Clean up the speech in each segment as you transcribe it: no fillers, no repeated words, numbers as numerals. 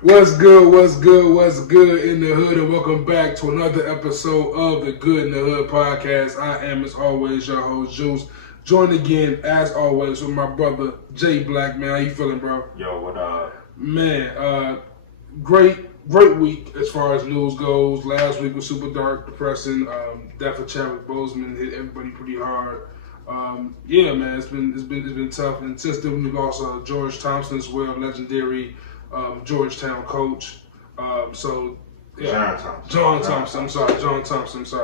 What's good, what's good, what's good in the hood, and welcome back to another episode of the Good in the Hood podcast. I am, as always, your host, Juice. Joined again, as always, with my brother, Jay Black. Man, how you feeling, bro? Yo, what up? Man, great week as far as news goes. Last week was super dark, depressing. Death of Chadwick Boseman hit everybody pretty hard. Yeah, man, it's been tough. And since then, we've lost George Thompson as well, legendary Georgetown coach. John Thompson. John Thompson. I'm sorry.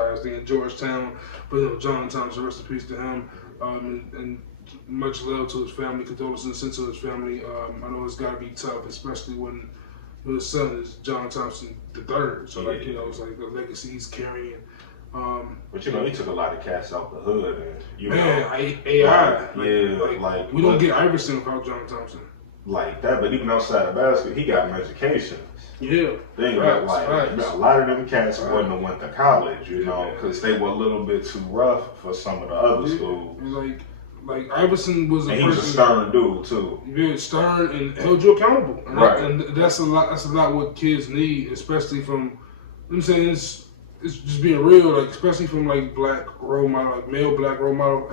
I was thinking Georgetown, but John Thompson. Rest in peace to him. And much love to his family. Condolences sent to his family. I know it's got to be tough, especially when his son is John Thompson III. So it's like the legacy he's carrying. But he took a lot of cats out the hood, and AI. We don't get Iverson without John Thompson. Like that, but even outside of basketball, he got an education. Yeah. Think about a lot of them cats wouldn't have went to college, because they were a little bit too rough for some of the other schools. Like Iverson was he was a stern dude too. Yeah, stern and held you accountable. And that's a lot. That's a lot what kids need, especially from. I'm saying it's just being real, like especially from like black role model, like male black role model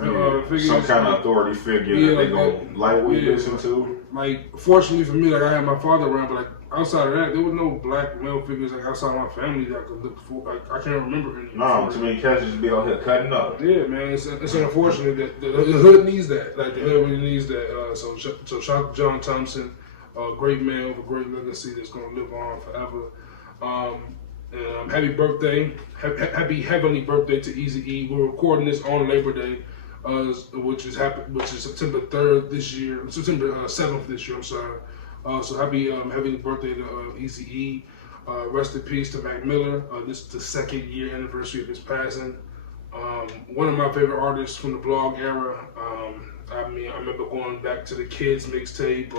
figures. Some kind of authority figure that they gonna like we listen to. Like fortunately for me, like I had my father around, but like outside of that, there was no black male figures like outside my family that I could look for. Like I can't remember any. No, too many cats just be out here cutting up. Yeah, man, it's unfortunate that the hood needs that. Like the hood really needs that. So shout out to John Thompson, great man with a great legacy that's gonna live on forever. Happy birthday, happy heavenly birthday to Eazy-E. We're recording this on Labor Day, which is September 3rd this year, September 7th this year. I'm sorry. So happy birthday to Eazy-E. Rest in peace to Mac Miller. This is the 2nd year anniversary of his passing. One of my favorite artists from the blog era. I remember going back to the Kids mixtape.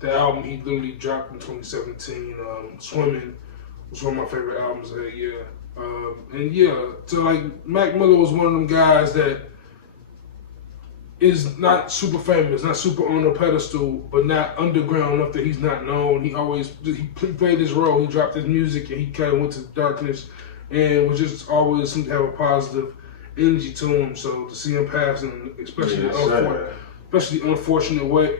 The album he literally dropped in 2017, Swimming. It's one of my favorite albums of that year. So like Mac Miller was one of them guys that is not super famous, not super on a pedestal, but not underground enough that he's not known. He played his role. He dropped his music and he kind of went to darkness and was just always seemed to have a positive energy to him. So to see him passing, especially the unfortunate way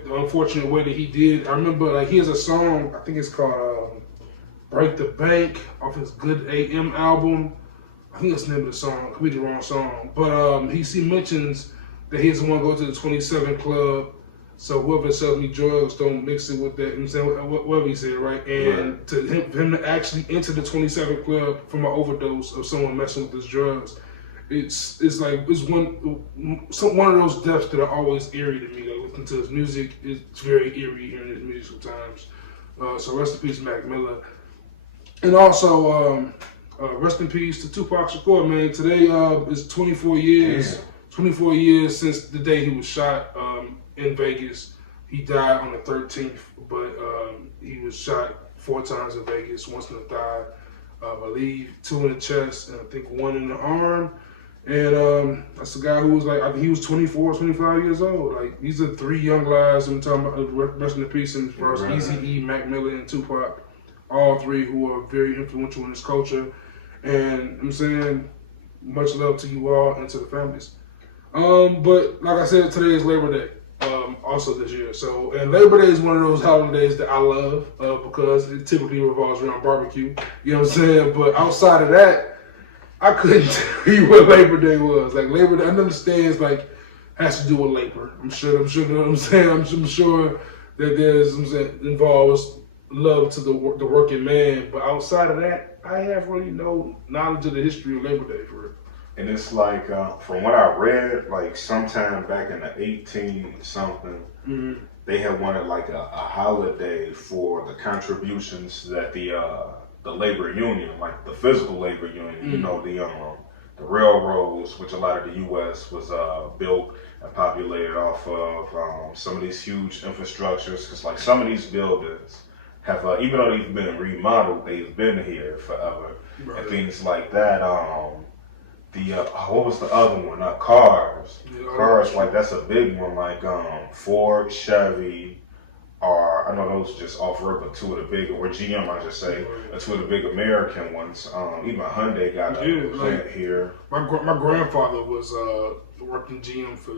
that he did. I remember like he has a song, I think it's called Break the Bank off his Good AM album. I think that's the name of the song. Could be the wrong song. But he mentions that he doesn't want to go to the 27 club. So whoever sells me drugs, don't mix it with that. I'm saying whatever he said, right? And to him to actually enter the 27 club from an overdose of someone messing with his drugs, it's one of those deaths that are always eerie to me. Like listening to his music, it's very eerie hearing his music sometimes. So rest in peace, Mac Miller. And also, rest in peace to Tupac Shakur, man. Today is 24 years. 24 years since the day he was shot in Vegas. He died on the 13th, but he was shot 4 times in Vegas, once in the thigh, I believe 2 in the chest, and I think 1 in the arm. And that's a guy who was like, I think he was 24, 25 years old. Like, these are 3 young lives. I'm talking about rest in peace, and as far as Eazy-E, Mac Miller, and Tupac. All 3 who are very influential in this culture. And I'm saying much love to you all and to the families. But like I said, today is Labor Day, also this year. And Labor Day is one of those holidays that I love because it typically revolves around barbecue. You know what I'm saying? But outside of that, I couldn't tell you what Labor Day was. Like Labor Day, I understand has to do with labor. I'm sure, you know what I'm saying? I'm sure that there's involves love to the working man, but outside of that, I have really no knowledge of the history of Labor Day for it. And it's like, from what I read, like sometime back in the 18-something, they had wanted like a holiday for the contributions that the labor union, like the physical labor union, the railroads, which a lot of the U.S. was built and populated off of some of these huge infrastructures, because like some of these buildings have, even though they've been remodeled, they've been here forever, and things like that. What was the other one? Cars. Cars, like that's a big one. Like Ford, Chevy, are, I know those just off rip, but two of the big, or GM, I just say, two of the big American ones. Even Hyundai got a plant here. My grandfather was working GM for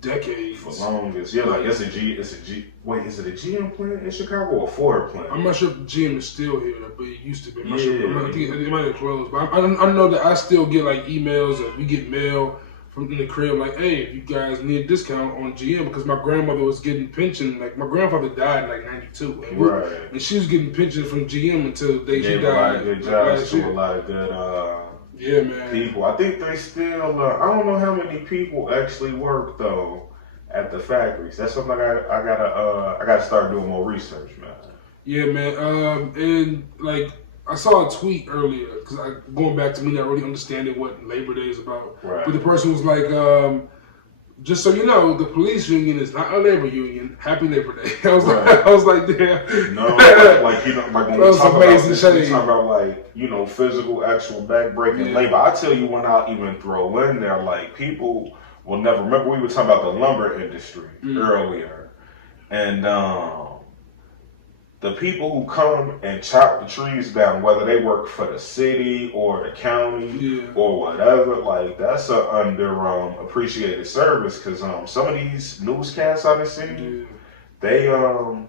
decades. For longest, yeah, like it's a G. Wait, is it a GM plant in Chicago or a Ford plant? I'm not sure if GM is still here, but it used to be. I'm not sure. I think it might have closed. But I know that I still get like emails, or we get mail from in the crib, like, hey, if you guys need a discount on GM, because my grandmother was getting pension. Like my grandfather died in like '92, and she was getting pension from GM until the day she died. A lot of good jobs to a lot of good. Yeah, man. People, I think they still. I don't know how many people actually work though at the factories. That's something I gotta start doing more research, man. Yeah, man. And like I saw a tweet earlier because going back to me not really understanding what Labor Day is about. Right. But the person was like, just so you know, the police union is not a labor union. Happy Labor Day. I was like, damn. No, like you know, like when we talk about this, we talk about like, you know, physical, actual back-breaking labor. I tell you when I even throw in there, like people will never remember. We were talking about the lumber industry earlier, and the people who come and chop the trees down, whether they work for the city or the county or whatever, like that's a appreciated service. Because some of these newscasts I done seen, they them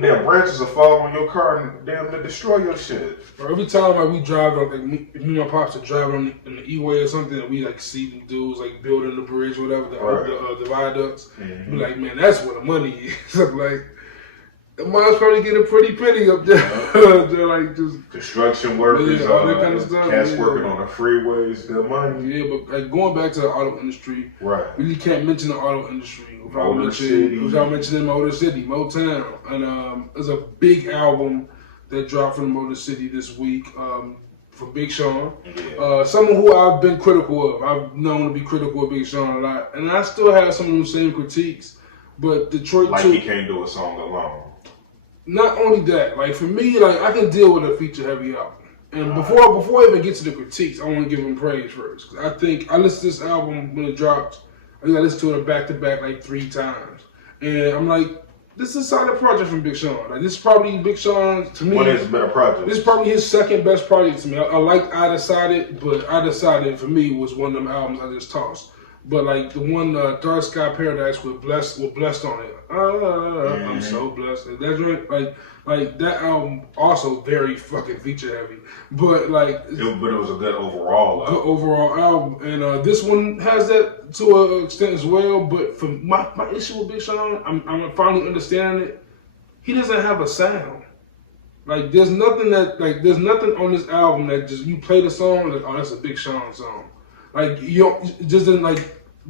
damn branches will fall on your car and damn to destroy your shit. Every time like we drive, like me and my pops are driving in the E-way or something, and we like see them dudes like building the bridge, whatever, the viaducts. Be like, man, that's where the money is. Like. The mom's probably getting a pretty penny up there. They're like just construction workers, all that kind of stuff. Cats working on the freeways, good money. Yeah, but like going back to the auto industry, right? You can't mention the auto industry without mentioning Motor City, Motown, and there's a big album that dropped from Motor City this week from Big Sean. Yeah. Someone who I've been critical of. I've known to be critical of Big Sean a lot, and I still have some of those same critiques. But Detroit, like he can't do a song alone. Not only that, like for me, like I can deal with a feature-heavy album. And before I even get to the critiques, I want to give him praise first. Cause I think I listened to this album when it dropped. I think I listened to it back-to-back like 3 times. And I'm like, this is a solid project from Big Sean. Like this is probably Big Sean, to me. What is a better project? This is probably his second best project to me. I like I Decided, but I Decided for me was one of them albums I just tossed. But like the one Dark Sky Paradise with Blessed on it. I'm so blessed. That joint, like that album also very fucking feature heavy. But like it was a good overall album. Good overall album. And this one has that to an extent as well. But for my issue with Big Sean, I'm finally understanding it. He doesn't have a sound. Like there's nothing on this album that just you play the song like, oh, that's a Big Sean song. Like it just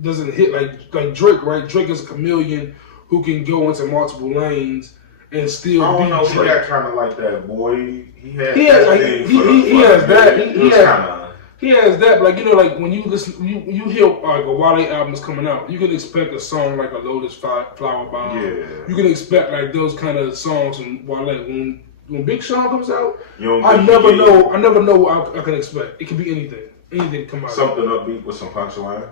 doesn't hit like Drake, right? Drake is a chameleon who can go into multiple lanes and still. I don't know. Drake. He got kind of like that boy. He has that. Like you know, like when you listen, you hear like a Wale album is coming out, you can expect a song like a Lotus Flower Bomb. Yeah. You can expect like those kind of songs from Wale. When Big Sean comes out, I never know what I can expect. It can be anything. Anything come out. Something upbeat with some punchlines.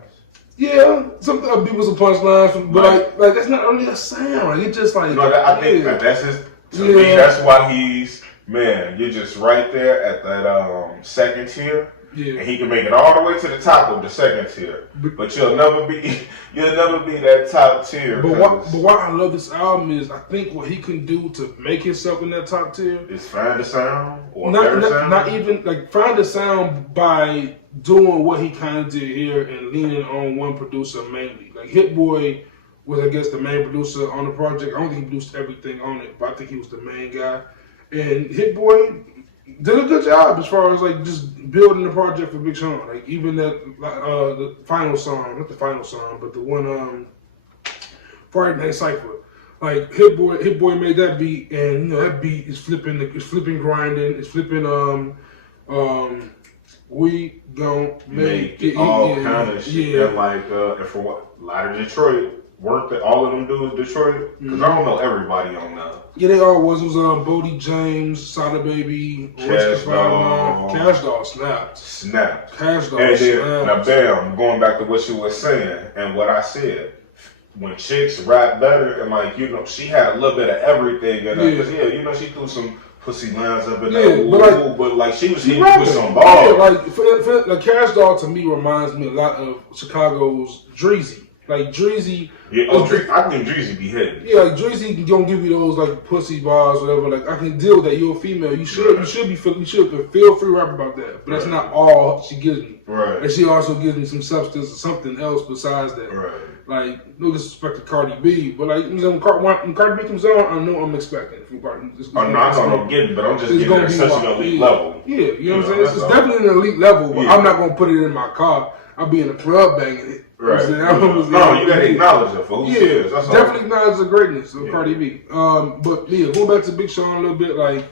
Yeah, something upbeat with some punchlines, but like that's not really a sound. Like it just like. No, I think that's his. To me, that's why he's man. You're just right there at that second tier. Yeah. And he can make it all the way to the top of the second tier, but you'll never be that top tier. But why I love this album is I think what he can do to make himself in that top tier is find a sound or not even like find a sound by doing what he kind of did here and leaning on one producer mainly. Like Hit Boy was I guess the main producer on the project. I don't think he produced everything on it, but I think he was the main guy. And Hit Boy did a good job as far as like just building the project for Big Sean. Like even that the final song, not the final song, but the one Friday Night Cypher. Like Hit Boy made that beat, and you know that beat is flipping grinding, it's flipping we gon' make it all kind of shit. Yeah. And like and for what a lot of Detroit. Weren't that all of them dudes Detroit? Because I don't know everybody on that. Yeah, they all was. It was Bodie James, Sada Baby, Cash Doll snapped. Cash Doll snapped. Now, bam, going back to what you were saying and what I said. when chicks rap better, and like, you know, she had a little bit of everything in her. Cause you know, she threw some pussy lines up in there, but like she was hitting with some balls. Yeah, like Cash Doll to me reminds me a lot of Chicago's Dreezy. Like Dreezy. Yeah, I think Dreezy be hitting. Yeah, like Dreezy don't give you those like pussy bars, whatever. Like I can deal with that. You're a female. You should feel free to rap about that. But that's not all she gives me. Right. And she also gives me some substance or something else besides that. Right. Like no disrespect to Cardi B, but like when Cardi B comes on, I know I'm expecting from Cardi. I'm getting, but I'm just getting at such an elite level. Yeah, you know what I'm saying? It's definitely an elite level, but I'm not gonna put it in my car. I'll be in the club banging it. Right. You gotta acknowledge it for who she is. That's definitely acknowledge the greatness of Cardi B. But yeah, going back to Big Sean a little bit, like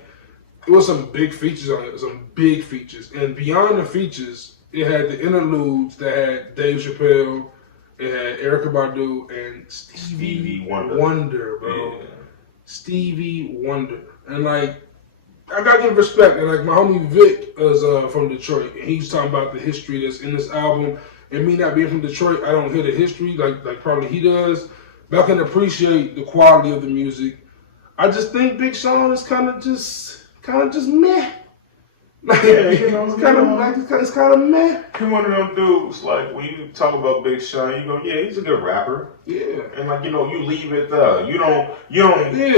it was some big features on it, some big features, and beyond the features, it had the interludes that had Dave Chappelle, it had Erykah Badu and Stevie Wonder, bro. Yeah. Stevie Wonder, and like I gotta give respect, and like my homie Vic is from Detroit, and he's talking about the history that's in this album. And me not being from Detroit, I don't hear the history like probably he does, but I can appreciate the quality of the music. I just think Big Sean is kind of just meh. Like, you know, it's kind of meh. He one of them dudes, like, when you talk about Big Sean, you go, yeah, he's a good rapper. Yeah. And like, you know, you leave it there. You don't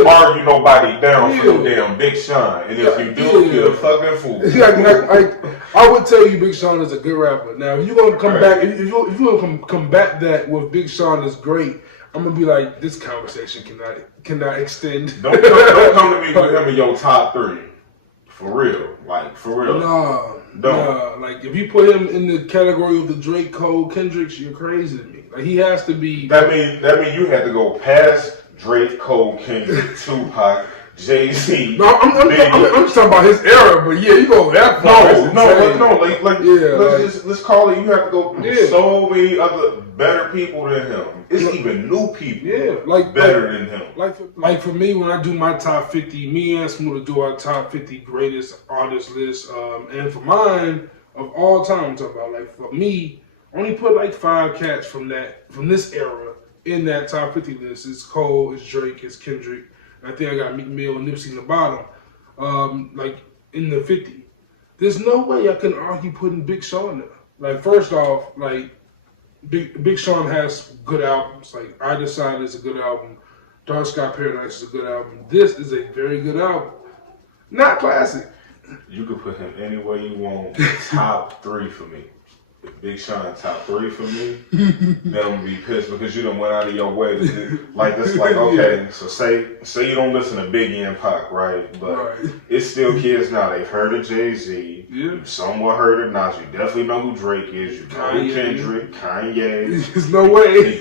argue nobody down for no damn Big Sean. And if you do, you're a fucking fool. Like, I would tell you Big Sean is a good rapper. Now, if you're gonna come back, if you're gonna combat that with Big Sean is great, I'm gonna be like, this conversation cannot extend. Don't come to me with him in your top 3. For real. Like, for real. Nah. Like, if you put him in the category of the Drake, Cole, Kendricks, you're crazy to me. Like, he has to be. That mean you had to go past Drake, Cole, Kendrick, Tupac, Jay-Z. No, I'm just talking about his era, but yeah, you go that far. Let's call it. You have to go through so many other better people than him. It's even new people. Yeah, better than him. Like for me, when I do my top 50, me and Smooth do our top 50 greatest artists list, and for mine of all time, I'm talking about like for me, only put like 5 cats from this era in that top 50 list. It's Cole, it's Drake, it's Kendrick. I think I got Meek Mill and Nipsey in the bottom, like in the 50. There's no way I can argue putting Big Sean there. Like first off, like Big Sean has good albums. Like I Decided is a good album. Dark Sky Paradise is a good album. This is a very good album. Not classic. You could put him anywhere you want. Top 3 for me. If Big Sean top 3 for me, then I'm gonna be pissed because you done went out of your way to do, like this. Like okay, so say you don't listen to Biggie and Pac, right? But it's still kids now. They've heard of Jay-Z. Yeah. You somewhat heard of Nas. You definitely know who Drake is. You know who Kendrick, Kanye. There's no way.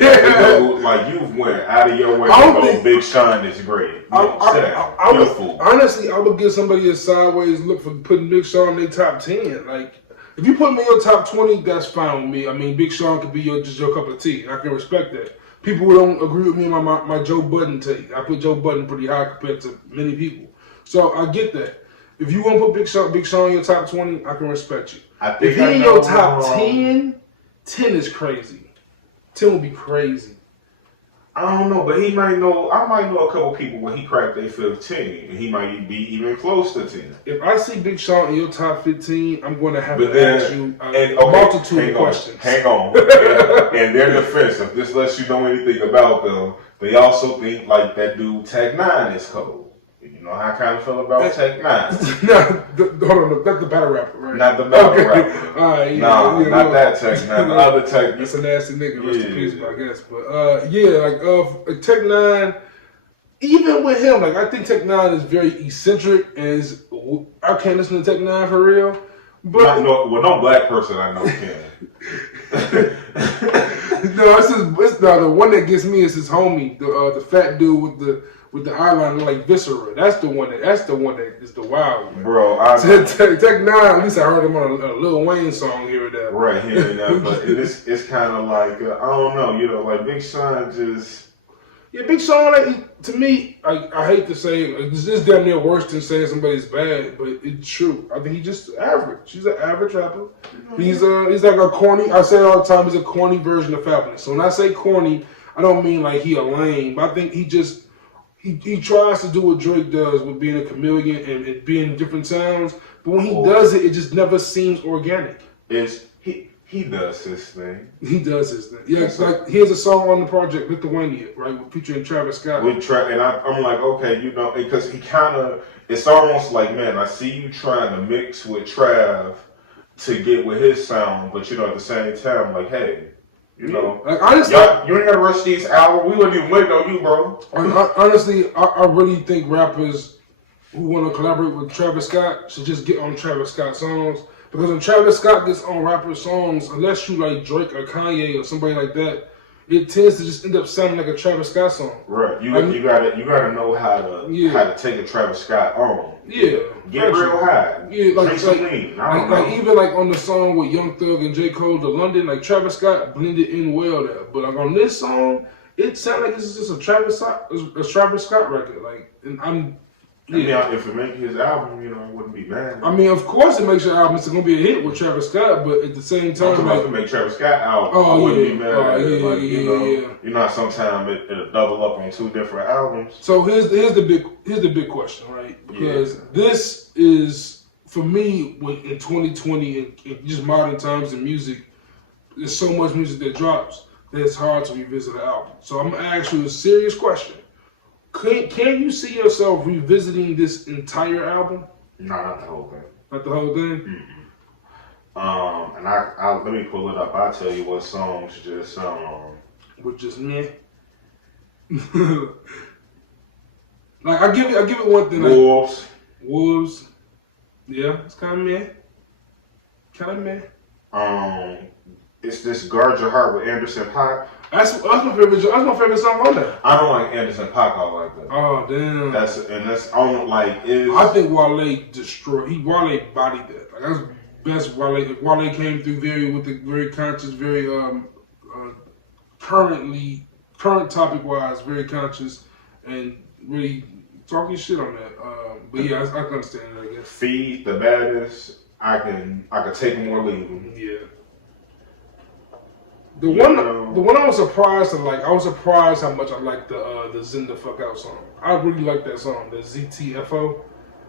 Like you've went out of your way to go. Big Sean is great. You're a fool. Honestly, I would give somebody a sideways look for putting Big Sean in their top 10. Like. If you put me in your top 20, that's fine with me. I mean, Big Sean could be just your cup of tea. I can respect that. People who don't agree with me on my Joe Budden take. I put Joe Budden pretty high compared to many people. So I get that. If you want to put Big Sean in your top 20, I can respect you. If he in your top 10, 10 is crazy. 10 would be crazy. I don't know, but he might know. I might know a couple people when he cracked their 15, and he might be even close to 10. If I see Big Sean in your top 15, I'm going to have to ask you a multitude of questions. Hang on. In their defense, if this lets you know anything about them, they also think like that dude Tech 9 is cold. You know how I kind of feel about Tech 9. Hold on, that's the battle rapper, right? Not the battle rapper. All right, not that Tech 9. The other Tech. That's a nasty nigga. Rest in peace, I guess. But like Tech 9. Even with him, like I think Tech 9 is very eccentric, and I can't listen to Tech 9 for real. But no black person I know can. The one that gets me is his homie, the fat dude with the eyeliner like Viscera. That's the one that is the wild one. Bro, Tech 9, at least I heard him on a Lil Wayne song here and there. Right, here and there. But it's kind of like, I don't know, like Big Sean just... Yeah, Big Sean, like, to me, I hate to say it, this is damn near worse than saying somebody's bad, but it's true. I think he's just average. He's an average rapper. He's like a corny, I say it all the time, he's a corny version of Fabulous. So when I say corny, I don't mean like he a lame, but I think he just he tries to do what Drake does with being a chameleon and being different sounds. But when he does it, it just never seems organic. He does his thing. He does his thing. Yeah, it's like here's a song on the project Lithuania, right, featuring Travis Scott. And I'm like, okay, you know, because he kind of, it's almost like, man, I see you trying to mix with Trav to get with his sound, but you know, at the same time, like, hey, you know, like, honestly, you ain't gotta rush these albums. We wouldn't even wait on you, bro. Honestly, I really think rappers who want to collaborate with Travis Scott should just get on Travis Scott songs. Because when Travis Scott gets on rapper songs, unless you like Drake or Kanye or somebody like that, it tends to just end up sounding like a Travis Scott song. Right. You gotta know how to take a Travis Scott on. Yeah. Get real high. Yeah, like even like on the song with Young Thug and J. Cole, The London, like Travis Scott blended in well there. But like on this song, it sounds like this is just a Travis Scott record. Like, and I mean, if it makes his album, you know, I wouldn't be mad. I mean, of course it makes your album. It's going to be a hit with Travis Scott, but at the same time, like, to make Travis Scott album, I wouldn't be mad. You know, sometimes it'll double up on two different albums. So here's the big question, right? Because this is, for me, in 2020 and just modern times in music, there's so much music that drops that it's hard to revisit an album. So I'm gonna ask you a serious question. Can you see yourself revisiting this entire album? No, not the whole thing. Not the whole thing? Mm-hmm. And I let me pull it up. I'll tell you what songs just With just meh. Like I give it one thing. Wolves. Like, Wolves. Yeah, it's kind of meh. It's this Guard Your Heart with Anderson .Paak. That's my favorite. That's my favorite song on there. I don't like Anderson .Paak all like that. Oh damn. That's on like is. I think Wale destroyed. Wale bodied that. Like that's best Wale. Wale came through very conscious, very current topic wise, very conscious, and really talking shit on that. But yeah, I can understand that. I guess. Feed the baddest. I can take him or leave him. Yeah. The one I was surprised I was surprised how much I liked the Zinda Fuck Out song. I really like that song, the ZTFO.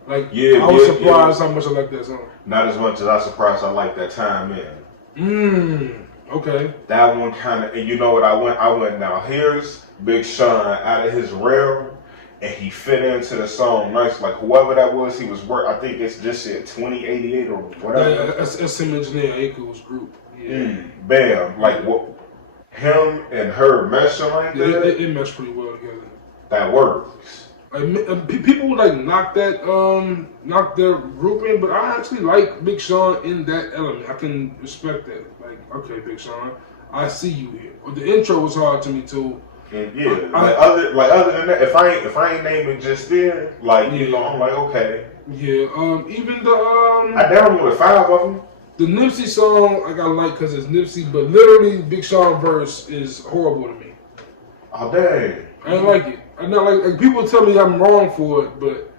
Like, I was surprised how much I like that song. Not as much as I was surprised I like that Time In. Okay. That one kind of, and you know what I went now. Here's Big Sean out of his realm, and he fit into the song nice. Like whoever that was, he was I think it's just said 2088 or whatever. Yeah, that's SM Engineer Aku's group. Yeah. Bam. Like what him and her meshing like that. It meshed pretty well together. That works. Like, people like knock their group in, but I actually like Big Sean in that element. I can respect that. Like, okay, Big Sean, I see you here. The intro was hard to me too. And other than that, if I ain't naming just then, like you know, I'm like okay. Yeah. Even the I downloaded 5 of them. The Nipsey song I like because it's Nipsey, but literally Big Sean verse is horrible to me. Oh dang! I don't like it. I not like people tell me I'm wrong for it, but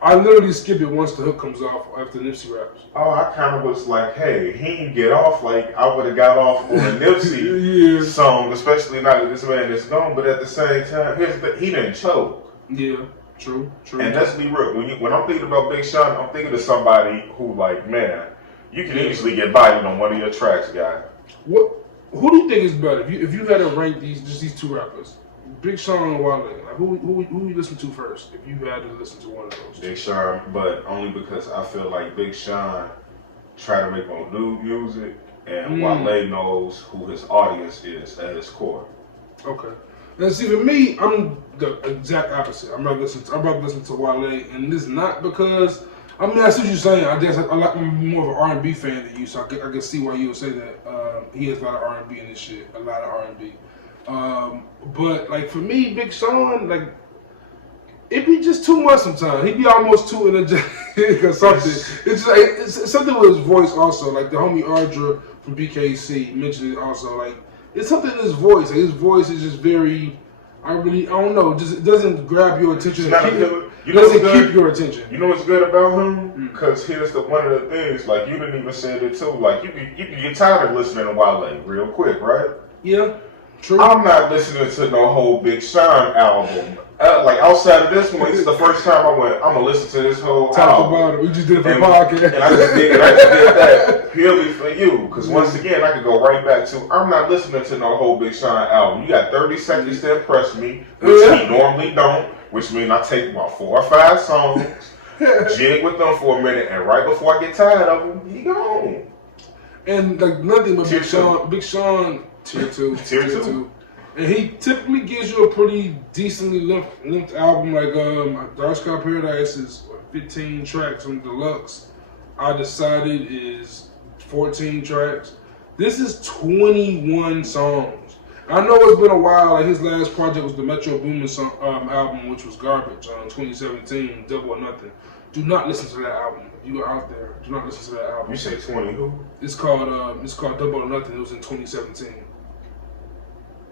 I literally skip it once the hook comes off after Nipsey raps. Oh, I kind of was like, hey, he didn't get off like I would have got off on a Nipsey song, especially now that this man is gone. But at the same time, he didn't choke. Yeah, true. And let's be real. When I'm thinking about Big Sean, I'm thinking of somebody who, like, man, you can easily get bodied on one of your tracks, guy. Who do you think is better? If you had to rank these two rappers, Big Sean and Wale, like who you listen to first? If you had to listen to one of those. Big Sean, but only because I feel like Big Sean try to make more new music, and Wale knows who his audience is at his core. Okay. And see, for me, I'm the exact opposite. I'm about to listen to Wale, and this is not because. I mean, I see what you're saying. I guess I'm more of an R&B fan than you, so I can see why you would say that. He has a lot of R&B in this shit, a lot of R&B. But like for me, Big Sean, like it be just too much sometimes. He be almost too energetic or something. It's like it's something with his voice also. Like the homie Ardra from BKC mentioned it also. Like it's something in his voice. Like, his voice is just very. I don't know. It doesn't grab your attention. It doesn't keep your attention. You know what's good about him? Because here's one of the things. Like you didn't even say it too. Like you can get tired of listening to Wale real quick, right? Yeah. True. I'm not listening to no whole Big Sean album. Like outside of this one, it's the first time I went, I'm gonna listen to this whole Talk album. about it. We just did it for the podcast. And I just did that purely for you. Because once again, I could go right back to, I'm not listening to no whole Big Sean album. You got 30 seconds to impress me, which he normally don't, which means I take about 4 or 5 songs, jig with them for a minute, and right before I get tired of them, he gone. And like nothing but Big Sean, tier 2. Tier 2. And he typically gives you a pretty decently length album. Like Dark Sky Paradise is 15 tracks on deluxe. I Decided is 14 tracks. This is 21 songs. I know it's been a while. Like his last project was the Metro Boomin album, which was garbage. 2017, Double or Nothing. Do not listen to that album. If you are out there, do not listen to that album. You say 20 who? It's called Double or Nothing. It was in 2017.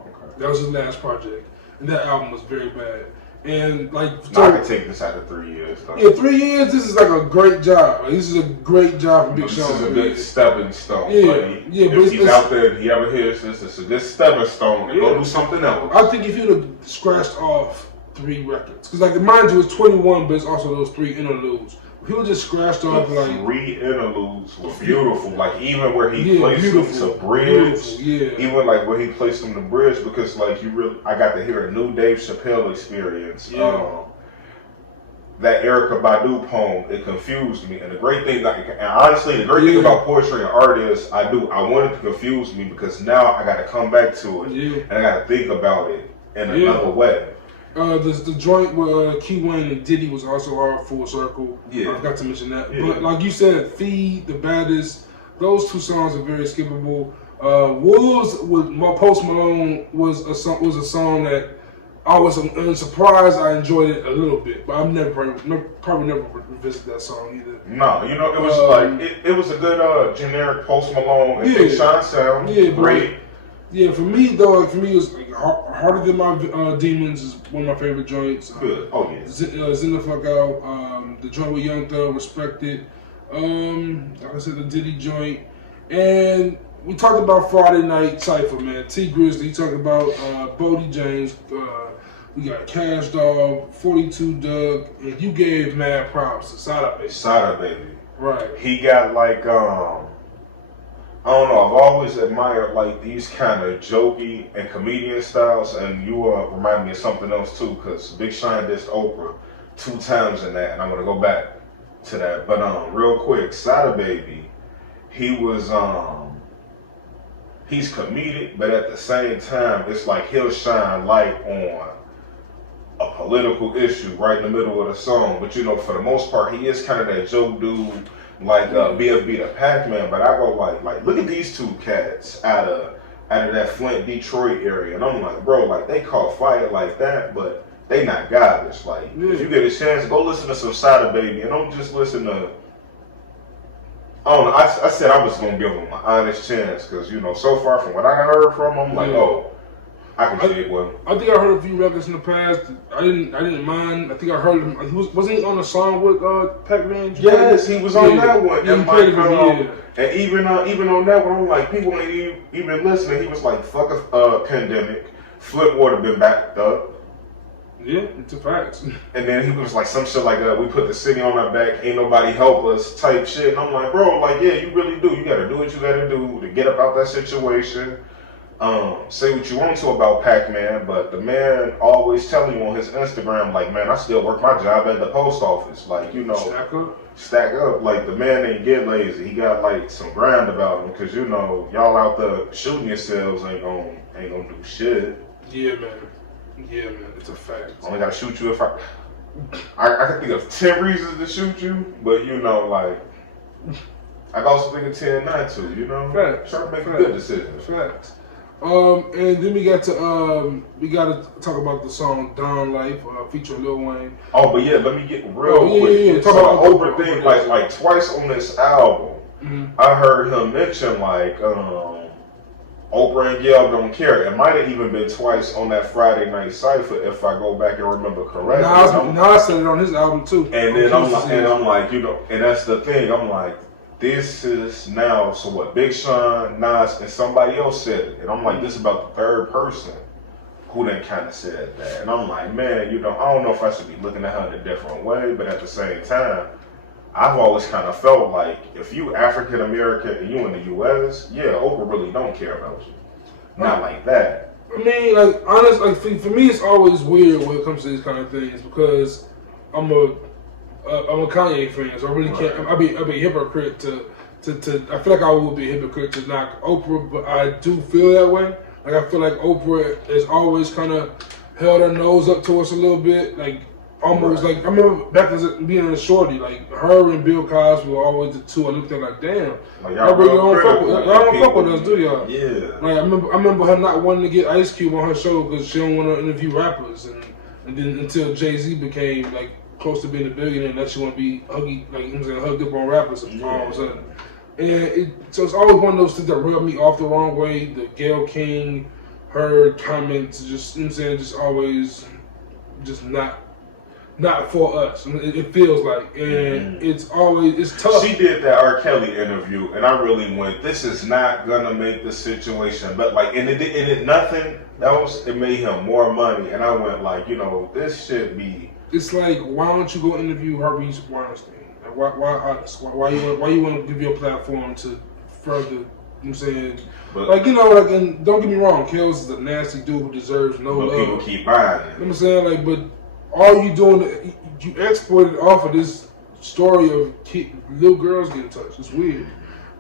Okay. That was his last project, and that album was very bad. And like, I could take this out of 3 years. Though. Yeah, 3 years. This is like a great job. Like, this is a great job from Big Sean. This is a good stepping stone. Yeah, buddy. yeah. If he's out there, if he ever hears this, it's a good stepping stone and go do something else. I think if you'd have scratched off 3 records, because like mind you, it's 21, but it's also those 3 interludes. People just scratched off the like 3 interludes were beautiful. Like even where he placed them to bridge, even like where he placed them to bridge, because like I got to hear a new Dave Chappelle experience. That Erykah Badu poem, it confused me. And the great thing, and honestly, the great thing about poetry and art is I want it to confuse me because now I got to come back to it and I got to think about it in another way. The joint with Key Wayne and Diddy was also hard, Full Circle. Yeah. I forgot to mention that. Yeah. But like you said, Feed, The Baddest, those 2 songs are very skippable. Wolves with Post Malone was a song that I was surprised. I enjoyed it a little bit, but I'm probably never revisit that song either. No, it was it was a good generic Post Malone and Big Sean sound. Yeah, great. Yeah, for me though, it was like, Harder Than My Demons is one of my favorite joints. Good. Oh yeah. Zen the Fuck Out. The joint with Young Thug, Respected. Like I said, the Diddy joint, and we talked about Friday Night Cypher, man. T Grizzly, he talked about Bodie James. We got Cash Dog, 42 Doug, and you gave mad props to Sada Baby. Sada Baby. Right. He got like I don't know. I've always admired like these kind of jokey and comedian styles, and you remind me of something else too, because Big Sean dissed Oprah 2 times in that, and I'm gonna go back to that. But real quick, Sada Baby, he was he's comedic, but at the same time, it's like he'll shine light on a political issue right in the middle of the song. But for the most part, he is kind of that joke dude. Like BFB the Pac-Man, but I go like look at these 2 cats out of that Flint, Detroit area, and I'm like, bro, like they caught fire like that, but they not garbage. Like if you get a chance, go listen to some Sada Baby, and don't just listen to. I don't know. I said I was gonna give him an honest chance because so far from what I heard from him, like I can dig with him. I think I heard a few records in the past. I didn't mind. I think I heard him. Wasn't he on a song with Pac-Man? Yes, he was on that one. Yeah, and even on that one, I'm like, people ain't even listening. He was like, "Fuck a pandemic." Flipwater been backed up. Yeah, it's a fact. And then he was like some shit like, "We put the city on our back. Ain't nobody help us," type shit. And I'm like, bro, like, yeah, you really do. You got to do what you got to do to get up out that situation. Say what you want to about Pac-Man, but the man always telling you on his Instagram, like, man, I still work my job at the post office. Like, stack up. Like, the man ain't get lazy. He got like some grind about him, because y'all out there shooting yourselves ain't gonna do shit. Yeah, man. It's a fact. Only gotta shoot you if I can think of 10 reasons to shoot you, but like I can also think of 10 not to. Facts. Try to make a good decision. Facts. And then we got to talk about the song "Down Life" featuring Lil Wayne. Oh, but yeah, let me get real quick. Yeah. Talk about Oprah thing, like twice on this album, I heard him mention like Oprah and Gayle don't care. It might have even been twice on that Friday Night Cypher, if I go back and remember correctly. Nas said it on his album too. And then I'm like, and that's the thing. I'm like, this is now, so what, Big Sean, Nas, and somebody else said it. And I'm like, this is about the third person who then kind of said that. And I'm like, man, I don't know if I should be looking at her in a different way, but at the same time, I've always kind of felt like if you African American and you in the U.S., yeah, Oprah really don't care about you. Not like that. I mean, like, honestly, like, for me, it's always weird when it comes to these kind of things because I'm a Kanye fan, so I really can't. I'd be a hypocrite to. I feel like I would be a hypocrite to knock Oprah, but I do feel that way. Like I feel like Oprah has always kind of held her nose up to us a little bit, like almost like I remember back as being a shorty, like her and Bill Cosby were always the two. I looked at like, damn, like, y'all don't fuck with us, do y'all? Yeah. Like I remember her not wanting to get Ice Cube on her show because she don't want to interview rappers, and then until Jay-Z became like close to being a billionaire, and that she want to be hugged up on rappers all of a sudden. And so it's always one of those things that rub me off the wrong way. The Gayle King, her comments, just just always, just not for us. It feels like, and it's tough. She did that R. Kelly interview, and I really went, this is not gonna make the situation, but like, and it did nothing else. It made him more money, and I went like, this should be. It's like, why don't you go interview Harvey Weinstein? Like, why you want to give your platform to further? You know what I'm saying, but, and don't get me wrong, Kels is a nasty dude who deserves no love. But people keep buying it. You know what I'm saying, like, but all you doing, you exported off of this story of little girls getting touched. It's weird,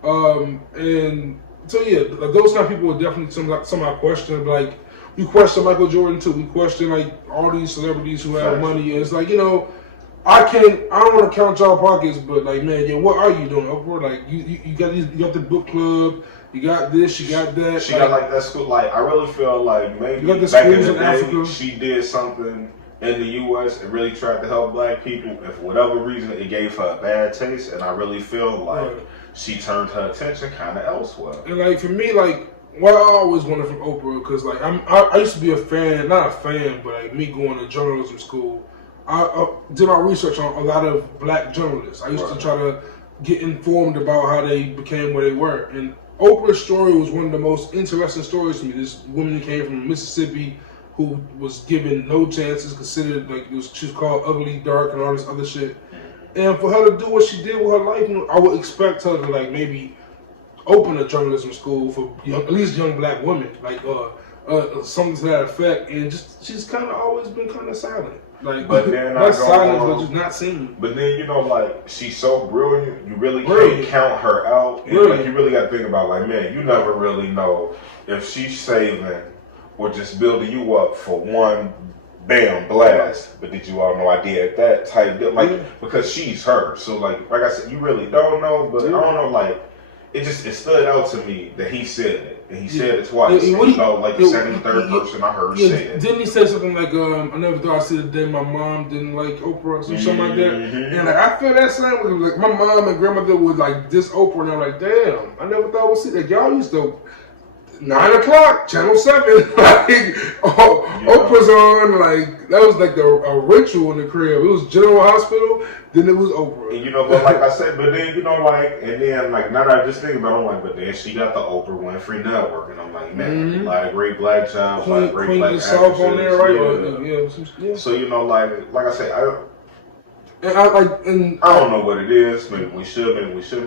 and so yeah, like those kind of people are definitely some I question. Like we question Michael Jordan too. We question like all these celebrities who have money, and it's like I don't want to count y'all pockets, but like, man, yeah, what are you doing, Oprah? Like, you got the book club, you got this, you got that. She got like that school. Like, I really feel like maybe back in the day, she did something in the U.S. and really tried to help black people, and for whatever reason, it gave her a bad taste. And I really feel like she turned her attention kind of elsewhere. And like for me, like what I always wanted from Oprah, because like I used to be a fan, not a fan, but like me going to journalism school. I did my research on a lot of black journalists. I used to try to get informed about how they became where they were. And Oprah's story was one of the most interesting stories to me. This woman who came from Mississippi who was given no chances, considered like she was called ugly, dark, and all this other shit. And for her to do what she did with her life, I would expect her to like maybe open a journalism school for at least young black women, like something to that effect. And she's kind of always been kind of silent. Like, but then not silent, but just not seen. But then like she's so brilliant, you really can't count her out. And like, you really got to think about like, man, you never really know if she's saving or just building you up for one bam blast. But did you all know I did that type deal? Like because she's her. So like I said, you really don't know. But I don't know. Like it stood out to me that he said it. And he said it twice. Like the second and third person I heard say it. Didn't he say something like, I never thought I'd see the day my mom didn't like Oprah or something like that? And like I feel that same. Like my mom and grandmother would like diss Oprah, and I'm like, damn, I never thought I would see that. Y'all used to 9 o'clock, Channel 7, like Oprah's on, like that was like a ritual in the crib. It was General Hospital, then it was Oprah. And but like I said, but then like, and then like now that I just think about it, I'm like, but then she got the Oprah Winfrey Network, and I'm like, man, a lot of great black jobs, a lot of great black actresses. on there, right? Yeah. So like I say, I don't know what it is. Maybe we should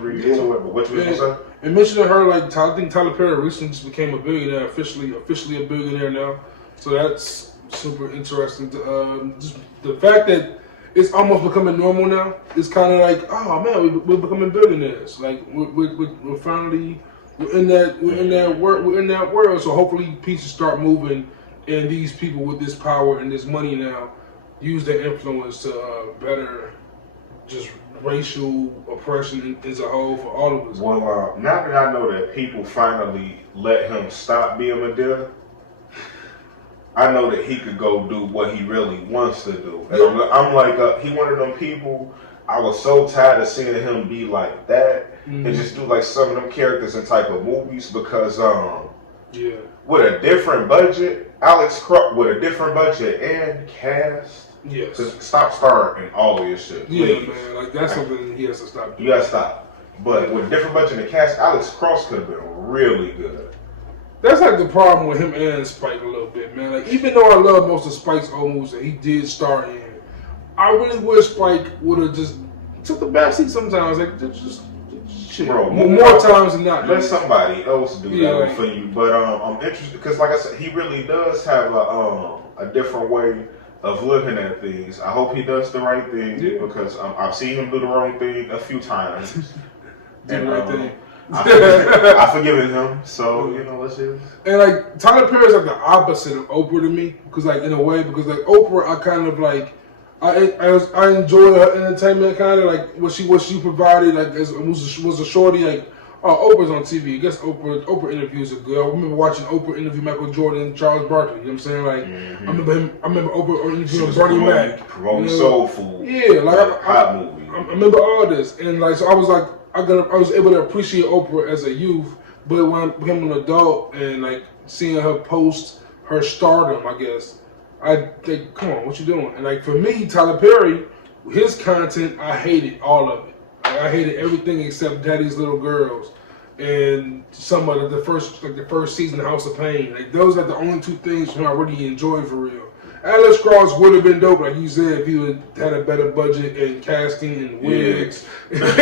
read into it. But what you gonna say? And mentioning her, like I think Tyler Perry recently just became a billionaire, officially a billionaire now. So that's super interesting. Just the fact that it's almost becoming normal now. It's kind of like, oh man, we're becoming billionaires. Like we're finally we're in that world. So hopefully pieces start moving, and these people with this power and this money now use their influence to better just racial oppression as a whole for all of us. Well, now that I know that people finally let him stop being a dealer, I know that he could go do what he really wants to do. And I'm like, he one of them people, I was so tired of seeing him be like that and just do like some of them characters in type of movies because with a different budget, Alex Cross with a different budget and cast. Yes. Just stop starring all of your shit. Please. Yeah, man. Like that's something he has to stop doing. You gotta stop. But with different budget and cast, Alex Cross could have been really good. That's like the problem with him and Spike a little bit, man. Like, even though I love most of Spike's old movies that he did star in, I really wish Spike would have just took the backseat sometimes. Like, just shit. Bro, more times than not. Let somebody else do that like, for you. But I'm interested because, like I said, he really does have a different way of looking at things. I hope he does the right thing because I've seen him do the wrong thing a few times. Do the right thing. I've forgiven him, so let's just. And like Tyler Perry is like the opposite of Oprah to me, because like in a way, because like Oprah, I kind of like, I enjoy her entertainment, kind of like what she provided, like as was a shorty, like Oprah's on TV. I guess Oprah interviews are good. I remember watching Oprah interview Michael Jordan and Charles Barkley. You know what I'm saying? Like I remember Oprah interviewing Bernie Mac, promoting soul food. Yeah, like hot movie. I remember all this, and like so I was like. I was able to appreciate Oprah as a youth, but when I became an adult and like seeing her post her stardom, I guess, I think, come on, what you doing? And like for me, Tyler Perry, his content, I hated all of it. Like, I hated everything except Daddy's Little Girls and some of the first season of House of Pain. Like those are the only two things from I really enjoyed for real. Alex Cross would have been dope, like you said, if he had a better budget and casting and wigs. Because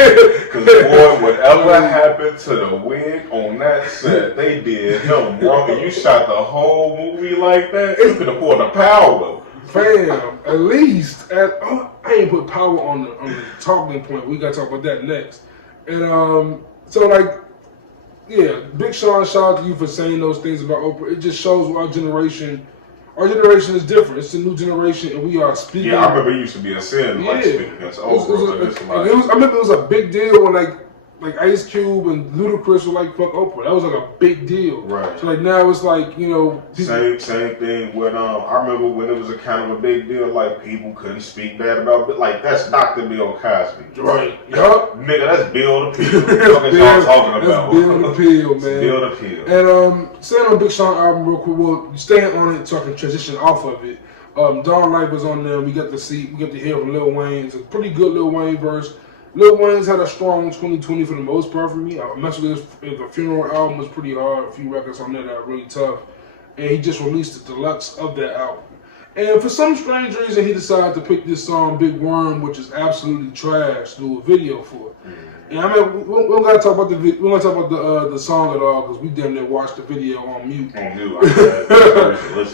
boy, whatever happened to the wig on that set, they did him wrong. And you shot the whole movie like that, you could have pulled the power. Fam, at least, I ain't put power on the talking point. We gotta talk about that next. And so like, yeah, Big Sean, shout out to you for saying those things about Oprah. It just shows what our generation is different. It's a new generation, and we are speaking. Yeah, I remember it used to be a sin, like speaking against Oprah. I remember it was a big deal when like Ice Cube and Ludacris were like, fuck Oprah. That was like a big deal. Right. So like now it's like, Same thing when I remember when it was a kind of a big deal, like people couldn't speak bad about it. Like that's Dr. Bill Cosby. Right. Yup. Nigga, that's Bill the Peel. What y'all talking about? That's Bill the Peel, man. Bill the Peel. And staying on Big Sean album real quick, well, staying on it so I can transition off of it. Dawn Light was on there. We got to hear from Lil Wayne. It's a pretty good Lil Wayne verse. Lil Wayne's had a strong 2020 for the most part for me. I messed with this. The Funeral album was pretty hard. A few records on there that are really tough. And he just released the deluxe of that album. And for some strange reason, he decided to pick this song, Big Worm, which is absolutely trash, to do a video for it. And I mean, we don't gotta talk about the song at all because we damn near watched the video on mute. On mute,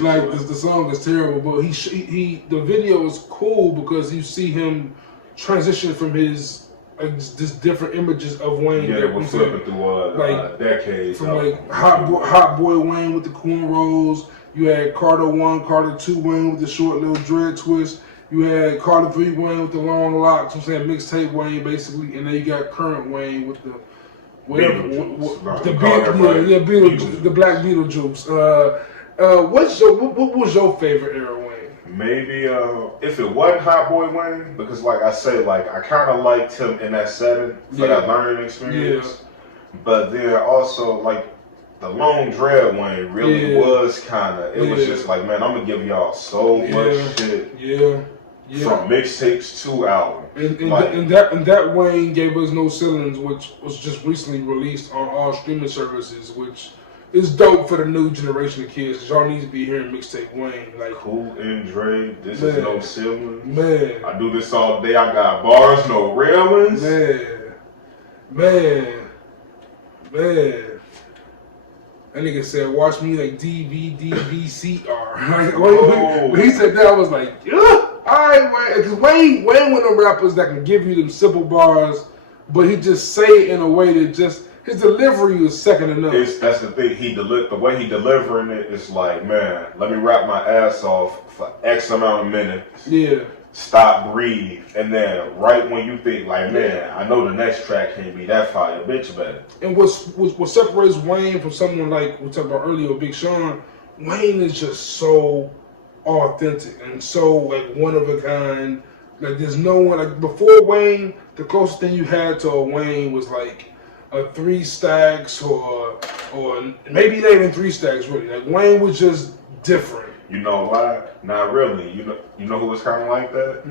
like the song is terrible, but the video is cool because you see him transition from his just different images of Wayne. Yeah, we're flipping through decades. From like hot boy Wayne with the cornrows. You had Carter 1, Carter 2 Wayne with the short little dread twist. You had Carter 3 Wayne with the long locks. I'm saying mixtape Wayne basically, and then you got current Wayne with the whatever the Black Beetlejuice. What was your favorite era Wayne? Maybe if it wasn't Hot Boy Wayne, because like I say, like I kind of liked him in that setting for that learning experience. Yeah. But then also like the long dread Wayne really was kind of. It was just like, man, I'm gonna give y'all so much shit. Yeah. From mixtapes to albums. And that Wayne gave us No Ceilings, which was just recently released on all streaming services, which is dope for the new generation of kids. Y'all need to be hearing mixtape Wayne. Like Cool and Dre, this is No Ceilings. Man. I do this all day, I got bars, no railings. Man. That nigga said, watch me like DVD VCR. Like, when he said that, I was like, yeah. Alright, Wayne. Because Wayne one of them rappers that can give you them simple bars, but he just say it in a way that just, his delivery is second to none. That's the thing. The way he delivering it is like, man, let me rap my ass off for X amount of minutes. Yeah. Stop, breathe, and then right when you think like, man, I know the next track can't be that fire, bitch, better. And what separates Wayne from someone like we talked about earlier, Big Sean, Wayne is just so authentic and so like one of a kind. Like there's no one like before Wayne. The closest thing you had to a Wayne was like a 3 Stacks or maybe not even 3 Stacks really. Like Wayne was just different. You know why? Not really. You know who was kind of like that?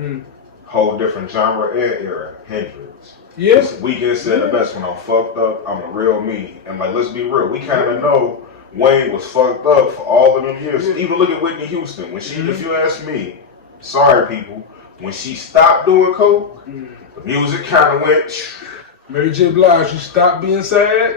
whole different genre and era. Hendrix. Yeah. Weeknd said the best when I'm fucked up, I'm a real me. And like, let's be real, we kind of know Wayne was fucked up for all of them years. Even look at Whitney Houston. When she, if you ask me, sorry people, when she stopped doing coke, the music kind of went. Mary J. Blige, she stopped being sad.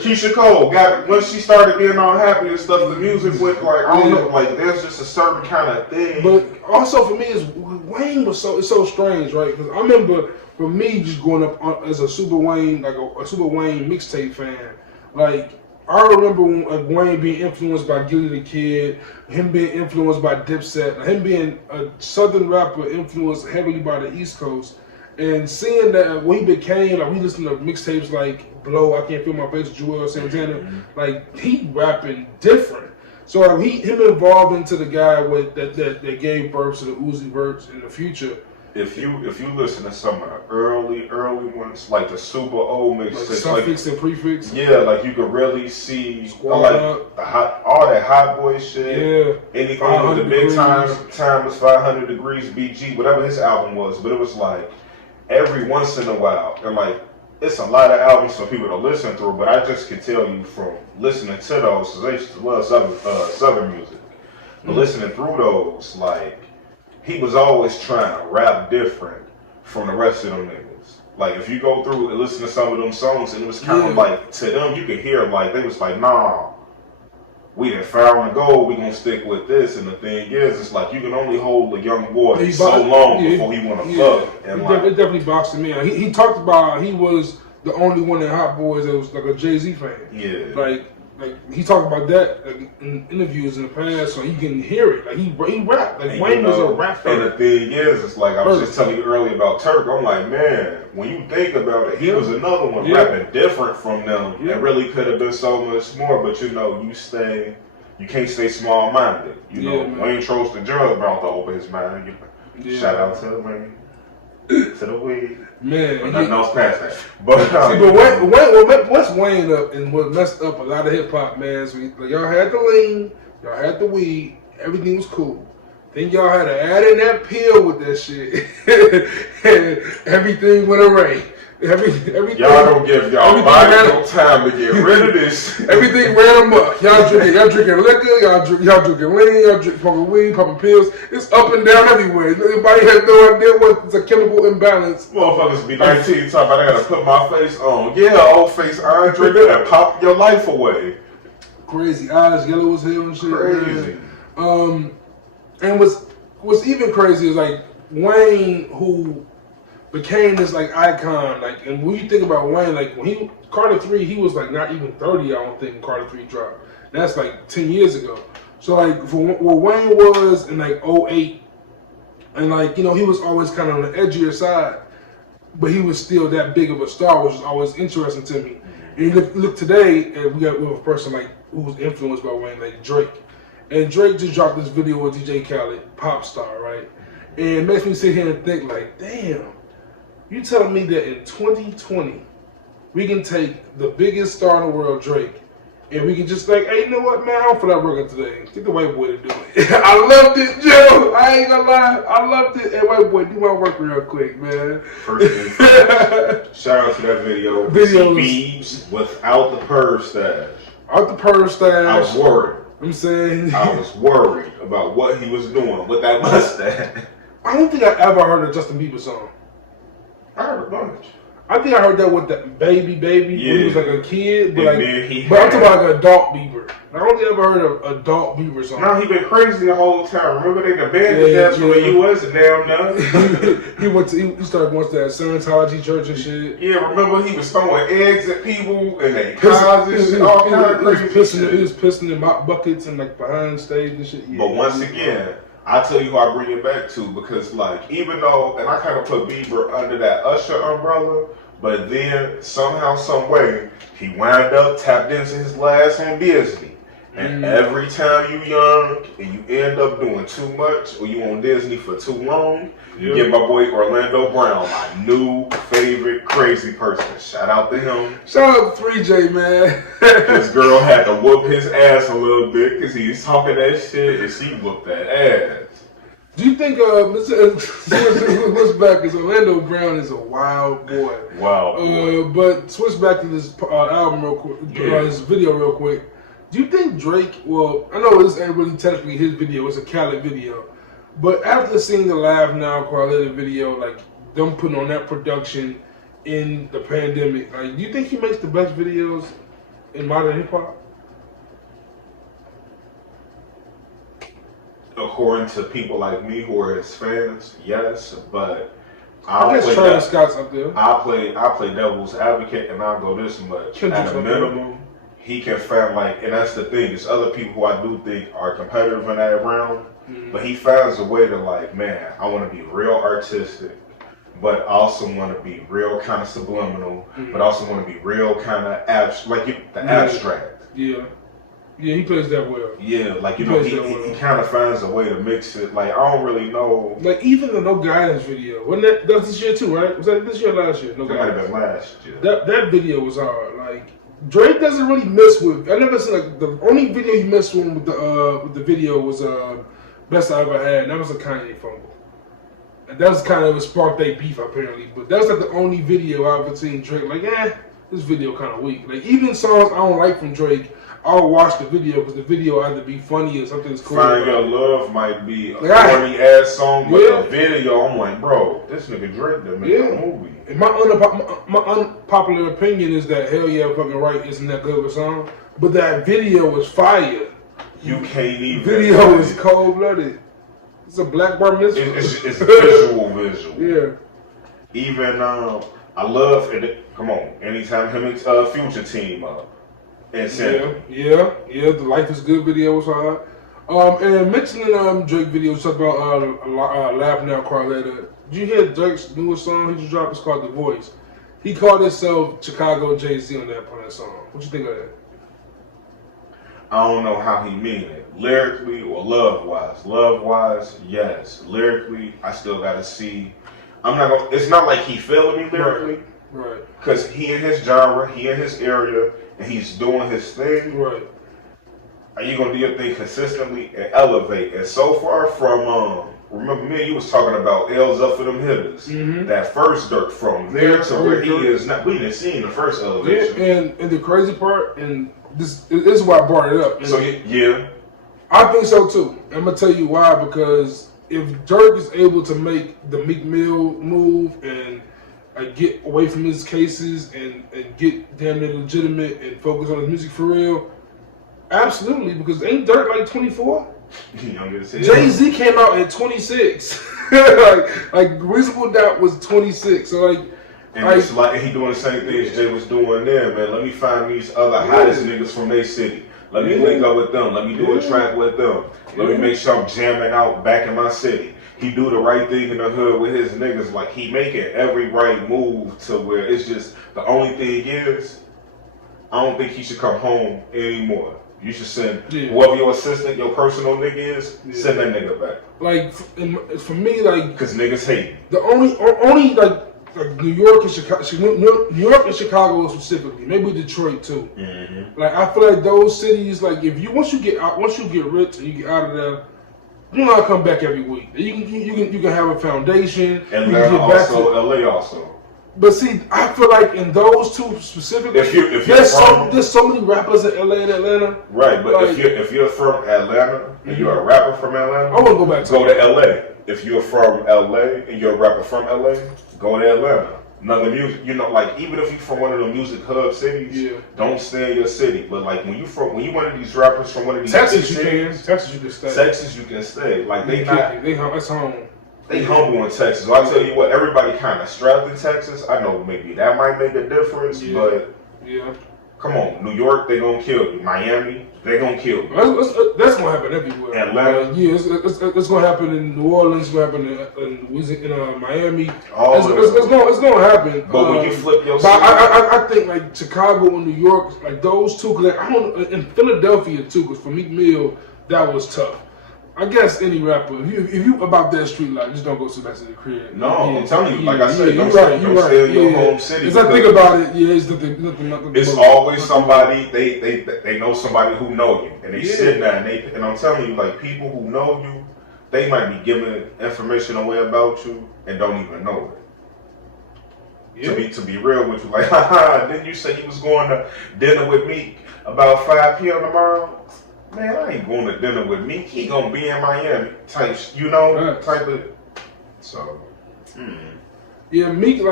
Keisha Cole got once she started being all happy and stuff. The music went like I don't know, like there's just a certain kind of thing. But also for me, is Wayne was it's so strange, right? Because I remember for me just growing up as a Super Wayne, like a Super Wayne mixtape fan, like. I remember Wayne being influenced by Gilly the Kid, him being influenced by Dipset, him being a Southern rapper influenced heavily by the East Coast, and seeing that when he became, like we listened to mixtapes like Blow, I Can't Feel My Face, Joel Santana, like he rapping different. So like him evolved into the guy that gave birth to the Uzi Verts in the future. If you listen to some of the early ones, like the super old mixtapes, like suffix and prefix, yeah, like you could really see Squad like all that hot boy shit, yeah, anything with the big time was 500 Degrees BG, whatever his album was, but it was like every once in a while, and like it's a lot of albums for people to listen through, but I just can tell you from listening to those, because I used to love Southern music, but listening through those, like. He was always trying to rap different from the rest of them niggas. Like, if you go through and listen to some of them songs, and it was kind of like, to them, you could hear, like, they was like, nah, we done found the gold, we gonna stick with this. And the thing is, it's like, you can only hold a young boy so long before he wanna fuck. And it definitely boxed him in. He talked about he was the only one in Hot Boys that was like a Jay-Z fan. Yeah. Like he talked about that in interviews in the past, so he can hear it. Like he rapped. Like Wayne was a rapper. And the thing is, it's like I was just telling you earlier about Turk. I'm like, man, when you think about it, he was another one rapping different from them. It really could have been so much more, but you know, you can't stay small-minded. You know, man. Wayne chose the drug about to open his mind. Shout out to Wayne. To the weed. Man, but nothing else past that. But what's Wayne up and what messed up a lot of hip hop, man? So y'all had the lean, y'all had the weed, everything was cool. Then y'all had to add in that pill with that shit, and everything went away. Everything, y'all don't give y'all body no time to get rid of this. Everything ran amok. Y'all drinking liquor, y'all drinking lean, y'all popping weed, popping pills. It's up and down everywhere. Everybody has no idea what's a chemical imbalance. Motherfuckers be 19 talking about I gotta put my face on. Yeah, old face Andre and pop your life away. Crazy eyes, yellow as hell and shit. Crazy. Man. And what's even crazy is like Wayne, who became this like icon, like, and when you think about Wayne, like when Carter 3, he was like not even 30, I don't think, when Carter 3 dropped. That's like 10 years ago. So like for what Wayne was in like 08, and like, you know, he was always kind of on the edgier side, but he was still that big of a star, which is always interesting to me. And you look today, and we have a person like who was influenced by Wayne, like Drake. And Drake just dropped this video with DJ Khaled, Pop Star, right? And it makes me sit here and think like, damn, you telling me that in 2020, we can take the biggest star in the world, Drake, and we can just like, hey, you know what, man, I don't feel like working today. Get the white boy to do it. I loved it, Joe. I ain't gonna lie. I loved it. Hey, white boy, do my work real quick, man. First shout out to that video. Beebs without the purse stash. Out the purse stash. I was worried. I'm saying. I was worried about what he was doing with that mustache. I don't think I ever heard a Justin Bieber song. I heard a bunch. I think I heard that with that baby, when he was like a kid, but, but I'm talking about like adult Bieber. I only ever heard of adult Bieber song. No, he been crazy the whole time. Remember they abandoned that from the U.S. and damn none. he started going to that Scientology church and shit. Yeah, remember he was throwing eggs at people and they causes all kind of crazy shit. He was pissing in mop buckets and like behind stage and shit. Yeah, but once again, I tell you who I bring it back to, because like, even though, and I kind of put Bieber under that Usher umbrella, but then somehow, some way, he wound up tapped into his last on Disney. And every time you young and you end up doing too much, or you on Disney for too long, you get my boy Orlando Brown, my new favorite crazy person. Shout out to him. Shout out to 3J, man. This girl had to whoop his ass a little bit because he was talking that shit and she whooped that ass. Do you think Switchback is Orlando Brown is a wild boy? Wow. But switch back to this album real quick, this video real quick. Do you think Drake? Well, I know this ain't really technically his video; it's a Khaled video. But after seeing the Live Now Carletta video, like them putting on that production in the pandemic, like, do you think he makes the best videos in modern hip hop? According to people like me who are his fans, yes, but I guess Travis Scott's up there. I play devil's advocate, and I'll go this much. At a minimum, he can find, like, and that's the thing. There's other people who I do think are competitive in that round, but he finds a way to, like, man, I want to be real artistic, but I also want to be real kind of subliminal, but also want to be real kind of abstract. Yeah. Yeah, he plays that well. Yeah, like, you know, he kind of finds a way to mix it. Like, I don't really know. Like, even the No Guidance video, that was this year too, right? Was that this year or last year? No Guidance. That might have been last year. That video was hard. Like, Drake doesn't really miss with. I never seen, like, the only video he missed with the video was Best I Ever Had, and that was a Kanye fumble. And that was kind of a spark they beef apparently. But that was like the only video I've ever seen Drake like, this video kind of weak. Like, even songs I don't like from Drake, I'll watch the video because the video either be funny or something that's cool. Find Your Love might be a corny ass song, but the video, I'm like, bro, this nigga Drake that made a movie. And my unpopular opinion is that Hell Yeah Fucking Right isn't that good of a song, but that video was fire. You can't even. Video is cold blooded. It's a black bar mitzvah. It's visual. Yeah. Even I love it. Come on, anytime him and Future team up. Yeah. The Life is Good video was hard. And mentioning Drake videos, talk about Laugh Now Carletta. Did you hear Drake's newest song he just dropped? It's called The Voice. He called himself Chicago Jay-Z on that song. What you think of that? I don't know how he mean it. Lyrically or love-wise. Love-wise, yes. Lyrically, I still gotta see. It's not like he feeling me lyrically. Right. Because he in his genre, he in his area, and he's doing his thing. Right. Are you gonna do your thing consistently and elevate? And so far from remember me and you was talking about L's up for them hitters. That first dirt from there to where he is now. We didn't see the first elevation. Yeah, and the crazy part, and this is why I brought it up. And so yeah. I think so too. I'm gonna tell you why, because if Dirk is able to make the Meek Mill move and get away from his cases and get damn near legitimate and focus on his music for real, absolutely, because ain't Dirk like 24? Jay-Z came out at 26. like Reasonable Doubt was 26. So it's like he doing the same thing as Jay was doing there, man. Let me find these other hottest niggas from their city. Let me link up with them. Let me do a track with them. Let me make sure I'm jamming out back in my city. He do the right thing in the hood with his niggas. Like, he making every right move to where it's just, the only thing is, I don't think he should come home anymore. You should send whoever your assistant, your personal nigga is, send that nigga back. Like, for me, like, because niggas hate. The only like New York and Chicago, New York and Chicago specifically, maybe Detroit too. Like, I feel like those cities, like, once you get rich and you get out of there, you know, I come back every week. You can have a foundation. And LA also. But see, I feel like in those two specifically, there's so many rappers in LA and Atlanta. Right, but like, if you're from Atlanta and you're a rapper from Atlanta, I want to go back to LA. If you're from LA and you're a rapper from LA, go to Atlanta. Another music, you know, like, even if you're from one of the music hub cities, don't stay in your city. But like, when you one of these rappers from one of these Texas, cities, Texas you can stay. Texas you can stay. Like, that's home. They humble in Texas. So I tell you what, everybody kind of strapped in Texas. I know maybe that might make a difference, but come on, New York, they gonna kill you. Miami, they gonna kill you. That's gonna happen everywhere. Atlanta, it's gonna happen in New Orleans. It's gonna happen in Miami. It's gonna happen. But when you flip your, I think like Chicago and New York, like those two, cause like, in Philadelphia too, because for Meek Mill that was tough. I guess any rapper, if you about that street life, just don't go sit back to the crib. No, I'm telling you, like I said, don't stay in your home city. As I think about it, it's nothing. It's always somebody they know somebody who know you, and they sit there and I'm telling you, like, people who know you, they might be giving information away about you and don't even know it. Yeah. To be real with you, like, haha, didn't you say you was going to dinner with me about 5 p.m. tomorrow? Man, I ain't going to dinner with Meek. He gonna be in Miami type, type of. So. Yeah, Meek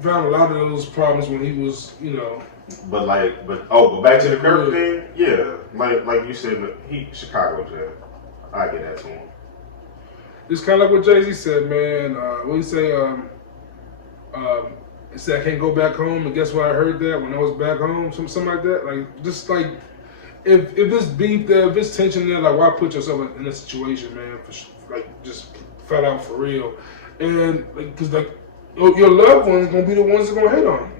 found a lot of those problems when he was, But back to the Kirk thing. Yeah, like you said, he Chicago Jay. I get that to him. It's kind of like what Jay-Z said, man. What he say? He said I can't go back home, and guess why I heard that when I was back home? Something like that. If it's beef there, if it's tension there, why put yourself in a situation, man? Just flat out for real, and because your loved ones gonna be the ones that gonna hate on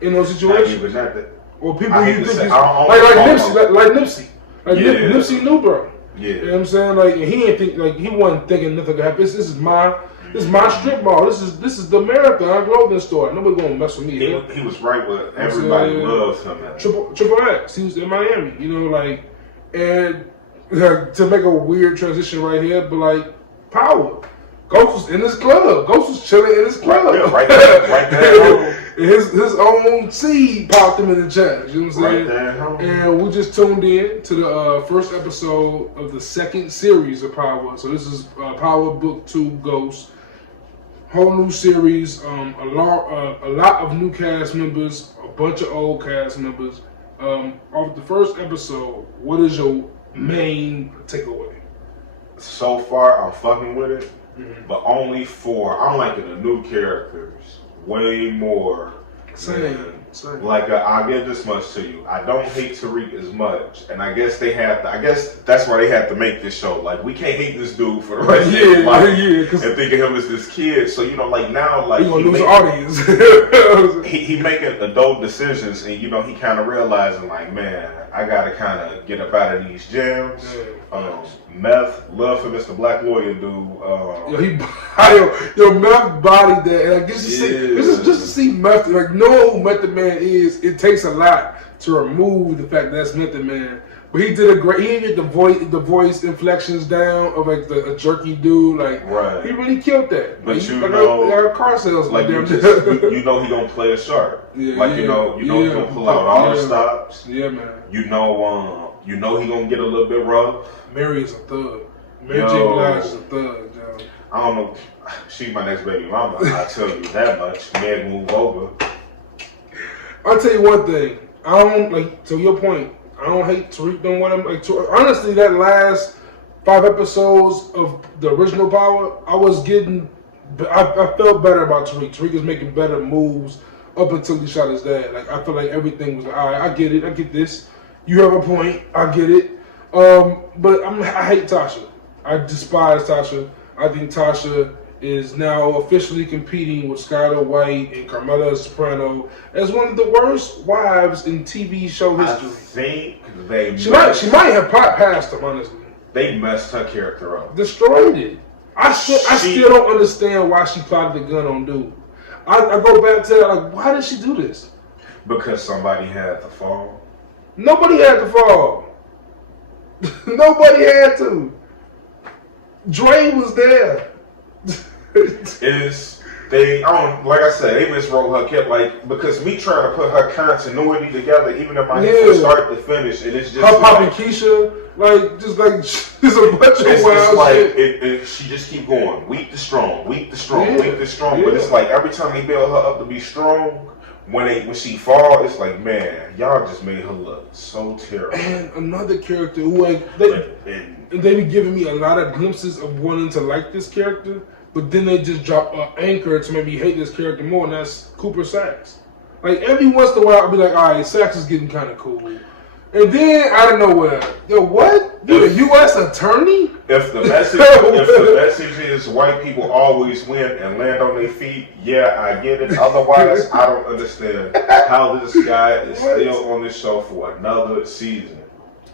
you in those situations. Or people you think like Nipsey. Nipsey knew, bro. Yeah. You know what I'm saying? And he ain't think he wasn't thinking nothing could happen. This is my strip mall. This is the Marathon clothing store. Nobody gonna mess with me. He was right with everybody loves him. Triple X. He was in Miami. And to make a weird transition right here, but Power. Ghost was in his club. Ghost was chilling in his club. Yeah, right there. his own seed popped him in the chest. You know what I'm saying? Right there. And we just tuned in to the first episode of the second series of Power. So this is Power Book 2 Ghost. Whole new series. A lot of new cast members. A bunch of old cast members. Off the first episode, what is your main takeaway? So far, I'm fucking with it. But only I'm liking the new characters way more. Same. I'll give this much to you. I don't hate Tariq as much, and I guess that's why they have to make this show. We can't hate this dude for the rest of his life and think of him as this kid. So now he gonna lose audience. he making adult decisions, and he kind of realizing man, I gotta kind of get up out of these jams. Meth, love for Mr. Black Lawyer dude. Meth bodied that, and just to see Meth, know who Method Man is. It takes a lot to remove the fact that that's Method Man. But he did he didn't get the voice inflections down of a jerky dude. Right. He really killed that. But car sales he gonna play a sharp. Yeah, he gonna pull out all the stops. Yeah, man. He gonna get a little bit rough. Mary is a thug. Mary J. Black is a thug, yo. I don't know. She's my next baby mama. I tell you that much. Meg, move over. I'll tell you one thing. I don't to your point. I don't hate Tariq doing what I'm honestly, that last 5 episodes of the original Power, I felt better about Tariq. Tariq is making better moves up until he shot his dad. I feel like everything was all right. I get it. I get this. You have a point. I get it. But I hate Tasha. I despise Tasha. I think Tasha is now officially competing with Skylar White and Carmela Soprano as one of the worst wives in TV show history. I think she might have passed them, honestly. They messed her character up. Destroyed it. I still don't understand why she plotted the gun on dude. I go back to that, why did she do this? Because somebody had to fall. Nobody had to fall. Nobody had to. Dre was there. Like I said, they miswrote her kid, because me trying to put her continuity together, even in my head from start to finish, and it's just her popping Keisha, just a bunch of wild shit. She just keep going, weak to strong, weak to strong, weak to strong. Yeah. But it's every time they build her up to be strong, when she fall, it's man, y'all just made her look so terrible. And another character who they be giving me a lot of glimpses of wanting to like this character, but then they just drop an anchor to maybe hate this character more, and that's Cooper Saxe. Every once in a while, I'll be all right, Saxe is getting kind of cool. And then out of nowhere, what? You're a U.S. attorney? If the message is white people always win and land on their feet, yeah, I get it. Otherwise, I don't understand how this guy is still on this show for another season.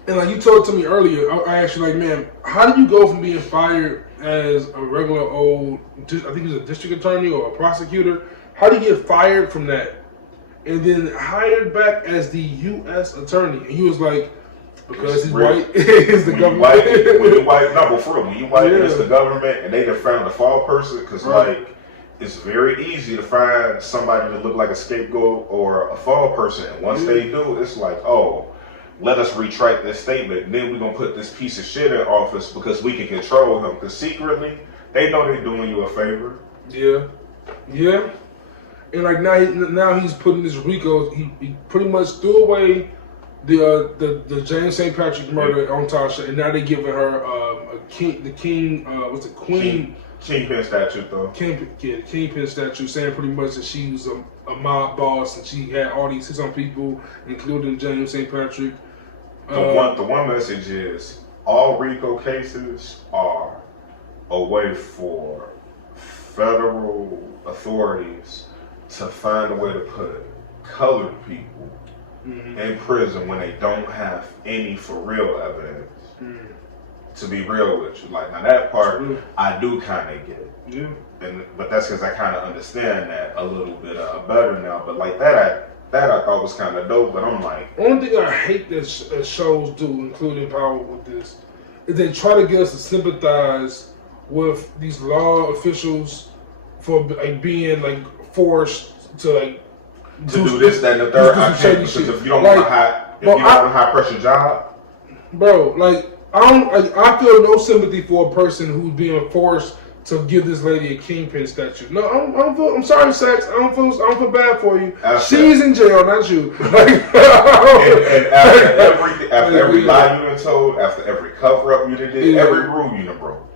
And you told to me earlier, I asked you, man, how do you go from being fired as a regular old, I think he's a district attorney or a prosecutor, how do you get fired from that? And then hired back as the U.S. attorney. And he was like, Because he's white, is the government. When you white, no, but for real, when you white, and it's the government, and they done found a fall person, because like it's very easy to find somebody to look like a scapegoat or a fall person, and once they do, it's like, oh, let us retract this statement, and then we're gonna put this piece of shit in office because we can control him, because secretly they know they're doing you a favor. Yeah, and like now he's putting this RICO. He pretty much threw away the James St. Patrick murder on Tasha, and now they're giving her Queen Kingpin statue though. Kingpin statue, saying pretty much that she was a mob boss and she had all these hits on people, including James St. Patrick. The one message is all RICO cases are a way for federal authorities to find a way to put colored people in prison when they don't have any for real evidence. To be real with you, like now that part I do kind of get. But that's because I kind of understand that a little bit better now. But like that I thought was kind of dope. But I'm like, only thing I hate that shows do, including Power with this, is they try to get us to sympathize with these law officials for like being like forced to like do this, that, and the third. I can't, because if you don't want a high pressure job, bro, like I feel no sympathy for a person who's being forced to give this lady a Kingpin statue. No, I'm sorry, Sax. I don't feel bad for you. She's in jail, not you. Like, and after every lie you done told, after every cover up you done did, every rule you done broke.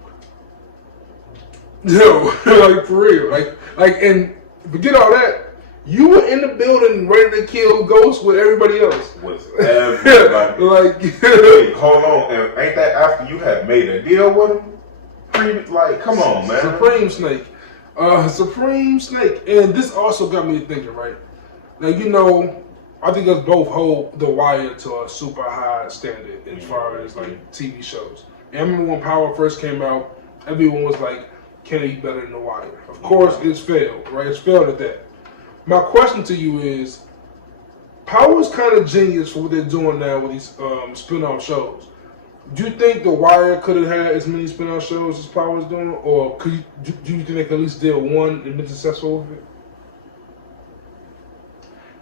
Yo, like for real, like, and forget all that. You were in the building ready to kill Ghost with everybody else. With everybody. Wait, hold on. And ain't that after you had made a deal with him? Like, come on, man. Supreme Snake. Supreme Snake. And this also got me thinking, right? Now, you know, I think us both hold The Wire to a super high standard as far as, like, TV shows. And I remember when Power first came out, everyone was like, can it be better than The Wire? Of course, it's failed, right? It's failed at that. My question to you is, Power is kind of genius for what they're doing now with these spin-off shows. Do you think The Wire could have had as many spin-off shows as Power is doing? Or do you think they could at least did one and been successful with it?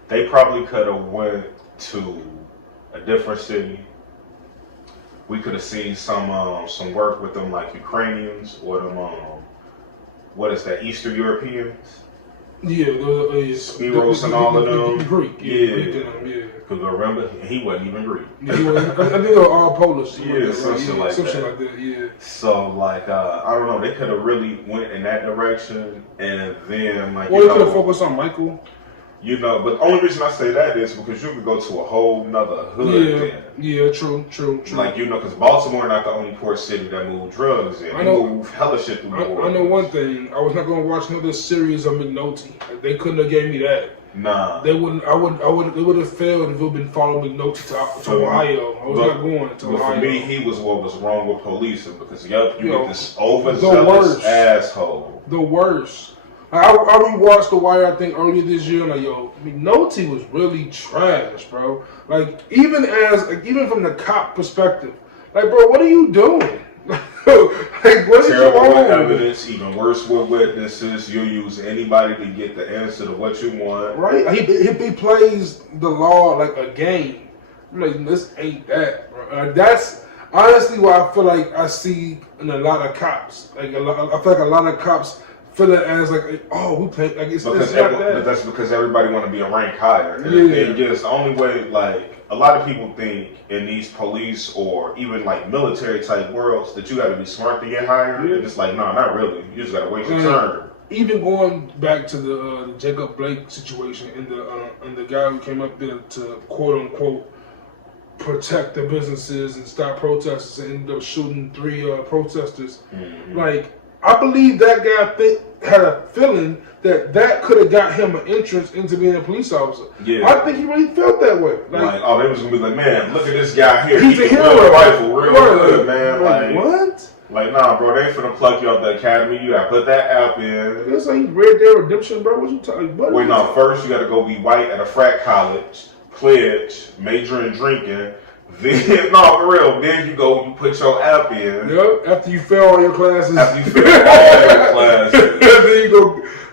They probably could have went to a different city. We could have seen some work with them, like Ukrainians or them, what is that, Eastern Europeans? Yeah, Spiros and all of them. Greek. Yeah. Because remember, he wasn't even Greek. I think they were all Polish. Something like that. Yeah. So, like, I don't know, they could have really went in that direction, and then, like, well, they could have focused on Michael. You know, but the only reason I say that is because you could go to a whole nother hood then. Yeah, true. Like, you know, because Baltimore not the only port city that moved drugs in. They move hella shit through the border. I know one thing. I was not going to watch another series of McNulty. Like, they couldn't have gave me that. Nah. They wouldn't. They would have failed if it had been following McNulty to Ohio. I was not going to Ohio. For me, he was what was wrong with policing because, you get this overzealous asshole. The worst. I rewatched The Wire, I think, earlier this year, and like, yo, McNulty was really trash, bro. Like, even from the cop perspective, like, bro, what are you doing? Like, what is terrible wrong? With evidence, even worse with witnesses. You'll use anybody to get the answer to what you want. Right? He plays the law like a game. I'm like, this ain't that, bro. That's honestly what I feel like I see in a lot of cops. Like, I feel like a lot of cops feel it as like, oh, we play like it's not that. But that's because everybody want to be a rank higher. And just the only way, like, a lot of people think in these police or even like military type worlds that you got to be smart to get higher. And it's like, no, not really. You just got to wait your turn. Even going back to the Jacob Blake situation and the guy who came up there to quote unquote protect the businesses and stop protesters and ended up shooting 3 protesters. Mm-hmm. Like, I believe that guy had a feeling that could have got him an entrance into being a police officer. Yeah. I think he really felt that way. Like, oh, they was gonna be like, man, look at this guy here. He's a hero. The rifle real good, man. Like, what? Like, nah, bro, they ain't finna pluck you out the academy. You gotta put that app in. It's like Red Dead Redemption, bro. What you talking about? Wait, no, first you gotta go be white at a frat college, pledge, major in drinking, Then, no, for real. Then you put your app in. Yep. After you fail all your classes. After you fail all your classes. Then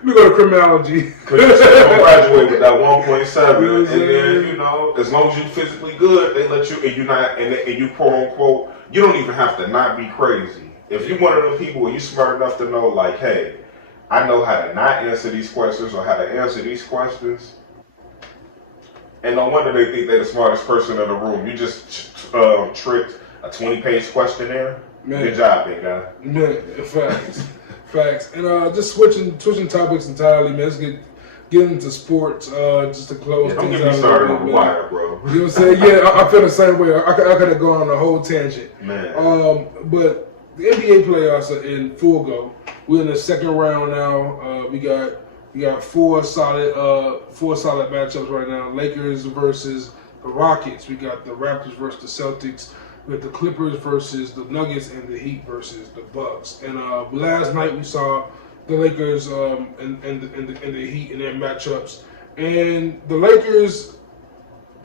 you go to criminology. Because you're going to graduate with that 1.7. And then, as long as you're physically good, they let you, and you're not, and you quote unquote, you don't even have to not be crazy. If you're one of those people where you're smart enough to know, like, hey, I know how to not answer these questions or how to answer these questions. And no wonder they think they're the smartest person in the room. You just tricked a 20-page questionnaire. Man. Good job, big guy. Man, facts. And just switching topics entirely, man. Let's get into sports. Just to close things out. Don't get me started on the wire, bro. You know what I'm saying? Yeah, I feel the same way. I could have gone on a whole tangent. Man. But the NBA playoffs are in full go. We're in the second round now. We got four solid matchups right now. Lakers versus the Rockets. We got the Raptors versus the Celtics. We got the Clippers versus the Nuggets, and the Heat versus the Bucks. And last night we saw the Lakers and the Heat in their matchups. And the Lakers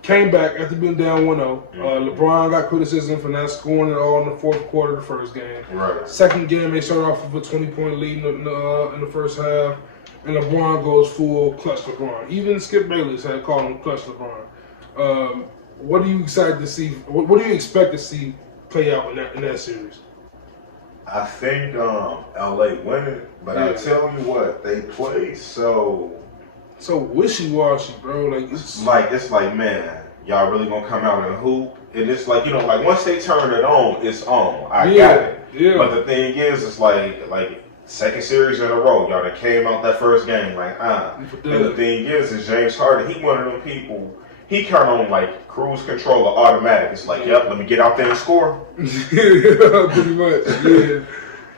came back after being down 1-0. LeBron got criticism for not scoring at all in the fourth quarter of the first game. Right. Second game, they started off with a 20-point lead in the first half. And LeBron goes full clutch LeBron. Even Skip Bayless had called him clutch LeBron. What are you excited to see? What do you expect to see play out in that series? I think LA winning, but I tell you what, they play so wishy-washy, bro. It's like, man, y'all really gonna come out and hoop? And it's like, like once they turn it on, it's on. I got it. Yeah. But the thing is, it's like second series in a row, y'all that came out that first game, And the thing is James Harden, he one of them people, he turn on like cruise control or automatic. It's like, yep, let me get out there and score. Pretty much, yeah.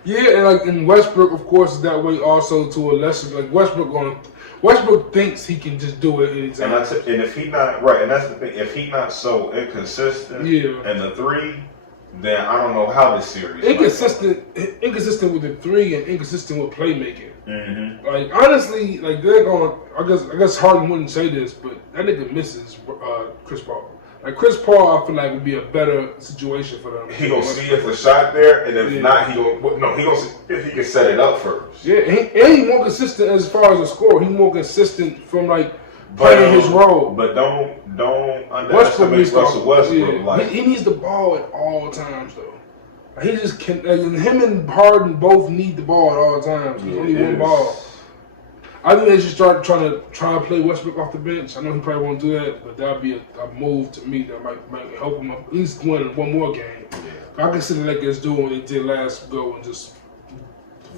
Yeah, and Westbrook, of course, is that way also to a lesser, Westbrook thinks he can just do it anytime. And if he not, right, and that's the thing, if he not so inconsistent in the three, then I don't know how this series. Inconsistent with the three and inconsistent with playmaking. Mm-hmm. Honestly, they're going. I guess Harden wouldn't say this, but that nigga misses Chris Paul. Chris Paul, I feel like would be a better situation for them. He gonna see if a shot there, and if not, he gonna see if he can set it up first. Yeah, and he's more consistent as far as a scorer. He's more consistent from playing his role. But don't underestimate Russell Westbrook. He needs the ball at all times, though. He just can. Him and Harden both need the ball at all times. There's only one ball. I think they should start trying to play Westbrook off the bench. I know he probably won't do that, but that'd be a move to me that might help him at least win one more game. Yeah. I can see the Lakers doing what they did last go and just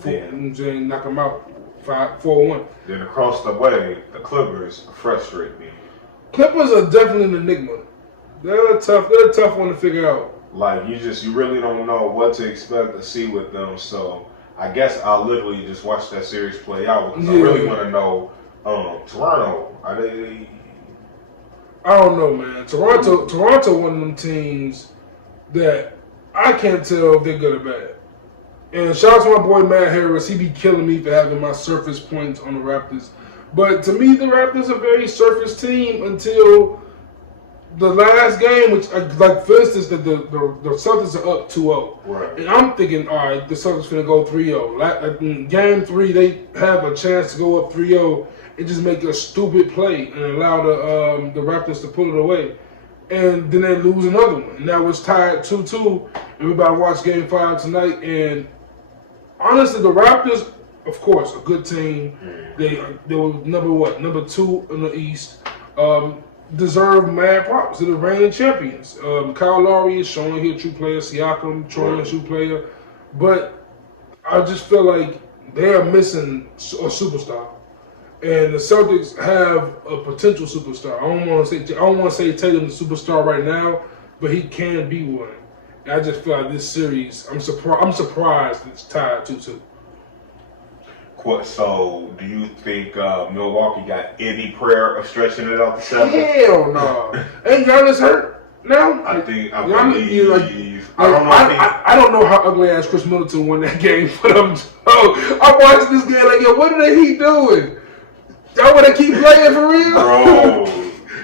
knock them out 4-1. Then across the way, the Clippers frustrate me. Clippers are definitely an enigma. They're a tough one to figure out. You really don't know what to expect to see with them. So I guess I'll literally just watch that series play out because I really want to know. Toronto, are they? I don't know, man. Toronto, one of them teams that I can't tell if they're good or bad. And shout out to my boy Matt Harris. He be killing me for having my surface points on the Raptors. But to me, the Raptors are a very surface team until the last game, which, for instance, the Celtics are up 2-0. Right. And I'm thinking, all right, the Celtics finna go 3-0. In game 3, they have a chance to go up 3-0 and just make a stupid play and allow the Raptors to pull it away. And then they lose another one. And now it's tied 2-2. Everybody watch game 5 tonight. And honestly, the Raptors, of course, a good team. They were number 2 in the East. Deserve mad props. They're the reigning champions. Kyle Lowry is showing he's a true player. Siakam, Troy, a true player. But I just feel like they are missing a superstar. And the Celtics have a potential superstar. I don't want to say Tatum's the superstar right now, but he can be one. And I just feel like this series, I'm surprised it's tied 2-2. So, do you think Milwaukee got any prayer of stretching it out to 7? Hell no. Ain't Giannis hurt now? I believe. I don't know. I don't know how ugly ass Chris Middleton won that game for them. I watched this game what are he doing? Y'all want to keep playing for real?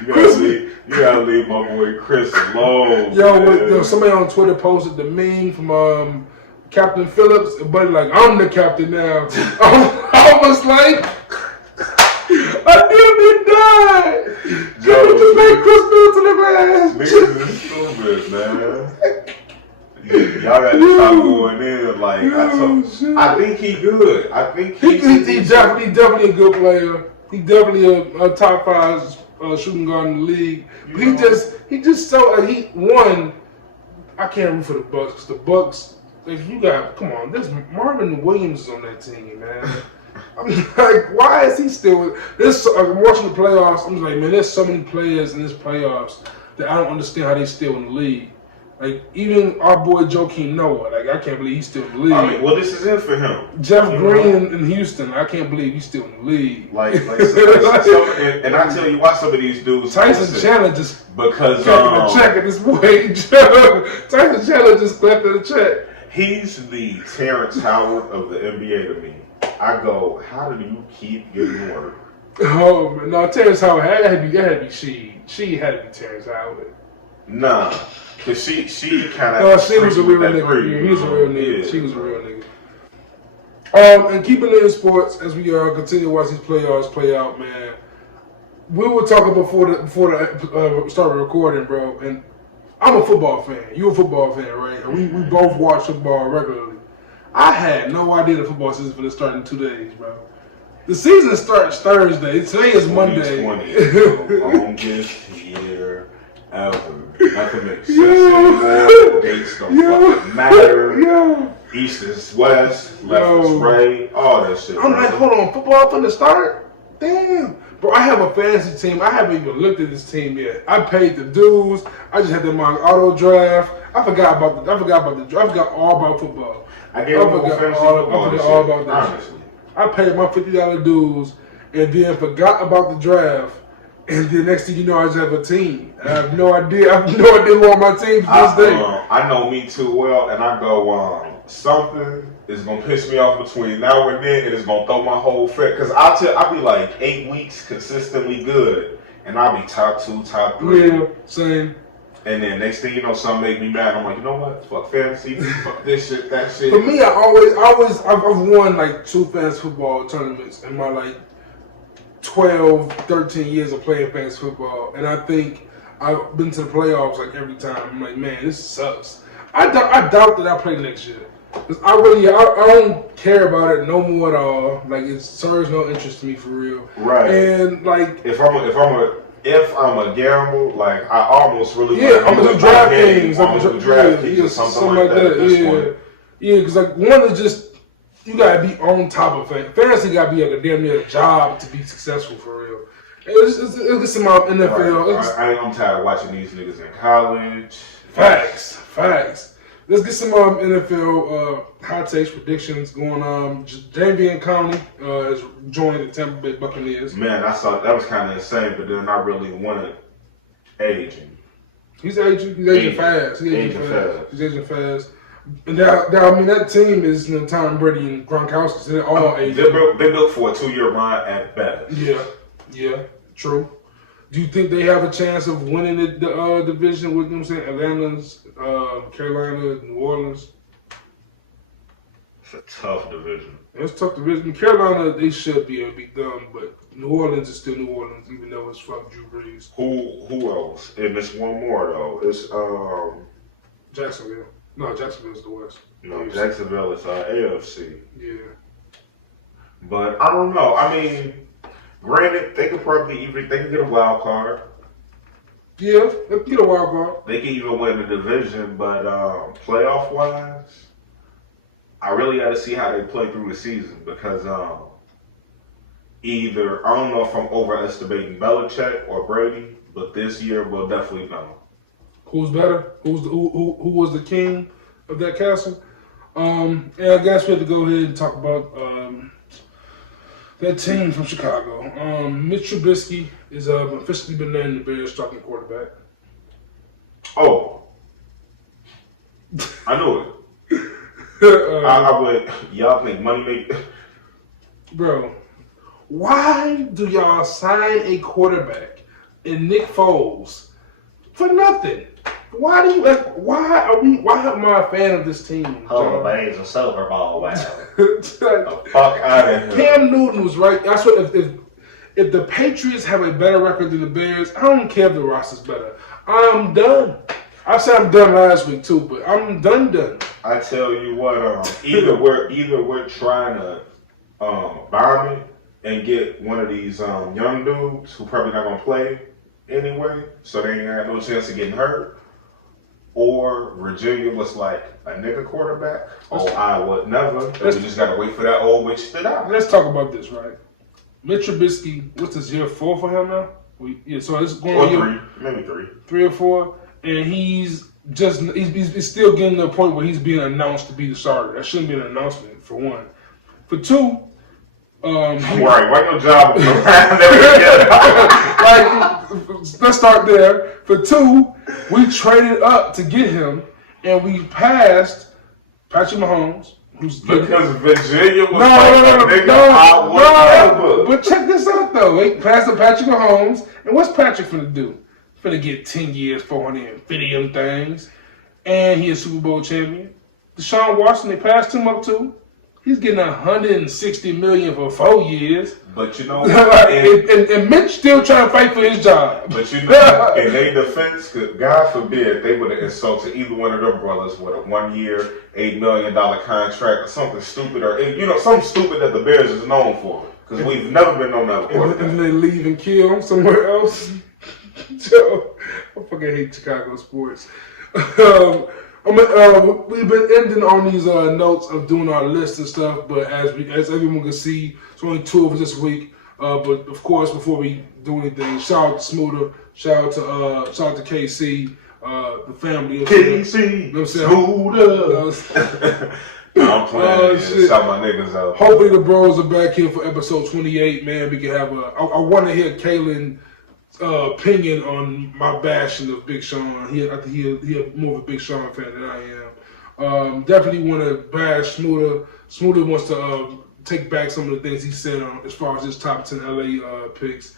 Bro, you You gotta leave my boy Chris alone. Yo, somebody on Twitter posted the meme from Captain Phillips, and buddy like, I'm the captain now. I was like, I damn near died. Joe, just made Chris Middleton Niggas is stupid, man. Y'all got to stop going in. Like, I think he good. I think he definitely a good player. He definitely a top 5 shooting guard in the league. But he just so he won. I can't root for the Bucks because the Bucks. If you got, come on, there's Marvin Williams is on that team, man. I'm like, why is he still? I'm watching the playoffs. I'm like, man, there's so many players in this playoffs that I don't understand how they still in the league. Like, even our boy Joakim Noah, like, I can't believe he's still in the league. I mean, well, this is it for him. Jeff Green in Houston, I can't believe he's still in the league. And I tell you why some of these dudes. Tyson Chandler just because collected a check at this wage. Tyson Chandler just collected a check. He's the Terrence Howard of the NBA to me. I go, how do you keep getting work? Oh man, no, Terrence Howard that had to be she. She had to be Terrence Howard. Nah. Cause she kind of. She was a real nigga. Yeah, he was a real nigga. Yeah. She was a real nigga. And keeping it in sports as we continue to watch these playoffs play out, man. We were talking before the started recording, bro. And I'm a football fan. You a football fan, right? And we both watch football regularly. I had no idea the football season was going to start in 2 days, bro. The season starts Thursday. Today is Monday. 2020, longest year ever. Nothing makes sense anymore. Dates don't fucking matter. East is west, left is right, all that shit. I'm like, hold on, football finna start? Damn. Bro, I have a fantasy team. I haven't even looked at this team yet. I paid the dues. I just had them on auto draft. I forgot all about football. I forgot all about that. Honestly. I paid my $50 dues and then forgot about the draft. And then next thing you know, I just have a team. I have no idea. Who on my team to this day. I know me too well, and I go, something is gonna piss me off between now and then, and it's gonna throw my whole fit. Cause I'll be like 8 weeks consistently good, and I'll be top 2, top 3. Yeah, same. And then next thing you know, something make me mad. I'm like, you know what? Fuck fantasy. Fuck this shit, that shit. For me, I've won like 2 fantasy football tournaments in my like 12, 13 years of playing fantasy football, and I think I've been to the playoffs like every time. I'm like, man, this sucks. I doubt that I play next year. Cause I don't care about it no more at all. Like it serves no interest to me for real. Right. And like if I'm a gamble, like I almost really I'm gonna do DraftKings. I'm gonna do DraftKings or something like that. Yeah, because like one is just you gotta be on top of it. Fantasy gotta be like a damn near job to be successful for real. It's just about NFL. Right. I'm tired of watching these niggas in college. Facts. Let's get some NFL hot takes, predictions going on. Javian Conley has joined the Tampa Bay Buccaneers. Man, I saw that was kind of insane, but then I really wanted aging. He's aging fast. He's aging fast. And that team is Tom Brady and Gronkowski. So they're all aging. They built for a 2-year run at best. Yeah, true. Do you think they have a chance of winning the division with them? Saying Atlanta's, Carolina, New Orleans. It's a tough division. It's a tough division. Carolina, they should be able to beat them, but New Orleans is still New Orleans, even though it's fuck Drew Brees. Who else? And there's one more though. It's Jacksonville. No, Jacksonville's the West. No, AFC. Jacksonville is AFC. Yeah. But I don't know. I mean, granted, they could get a wild card. Yeah, they can get a wild card. They can even win the division, but playoff wise, I really got to see how they play through the season because either I don't know if I'm overestimating Belichick or Brady, but this year we'll definitely know. Who's better? Who was the king of that castle? And I guess we have to go ahead and talk about that team from Chicago. Mitch Trubisky is officially been named the Bears starting quarterback. Oh, I knew it. I would. Y'all think money make? Bro, why do y'all sign a quarterback in Nick Foles For nothing. Why do you like? Why am I a fan of this team? Holidays a Super Bowl. Wow. The fuck out of here. Cam Newton was right. That's what if the Patriots have a better record than the Bears, I don't care if the roster's better. I'm done. I said I'm done last week too, but I'm done. I tell you what, either we're trying to bomb it and get one of these young dudes who probably not gonna play anyway, so they ain't got no chance of getting hurt. Or Virginia was like a nigga quarterback. I would never. We just gotta wait for that old witch to die. Let's talk about this, right? Mitch Trubisky, what's this, year 4 for him now? So it's going or 3, maybe 3. 3 or 4, and he's still getting to the point where he's being announced to be the starter. That shouldn't be an announcement, for one. For two, right, why your job? Like, let's start there. For two, we traded up to get him, and we passed Patrick Mahomes, who's because Virginia was no. But check this out though. We passed to Patrick Mahomes, and what's Patrick finna do? Finna get 10 years, 450 them things, and he's a Super Bowl champion. Deshaun Watson, they passed him up to. He's getting $160 million for 4 years. But you know, and Mitch still trying to fight for his job. But you know, in their defense, God forbid they would have insulted either one of their brothers with a 1 year, $8 million contract or something stupid, or something stupid that the Bears is known for. Because we've never been known that for. And they leave and kill him somewhere else. So I fucking hate Chicago sports. We've been ending on these notes of doing our list and stuff, but as everyone can see, it's only 2 of us this week. But of course, before we do anything, shout out to Smoother, shout out to KC, the family. KC, you know what I'm Smoother. I'm playing. Shout my niggas out. Hopefully the bros are back here for episode 28. Man, we can have I want to hear Kalen opinion on my bashing of Big Sean. I think he's more of a Big Sean fan than I am. Definitely want to bash Smoother. Smoother wants to take back some of the things he said as far as his top 10 LA picks,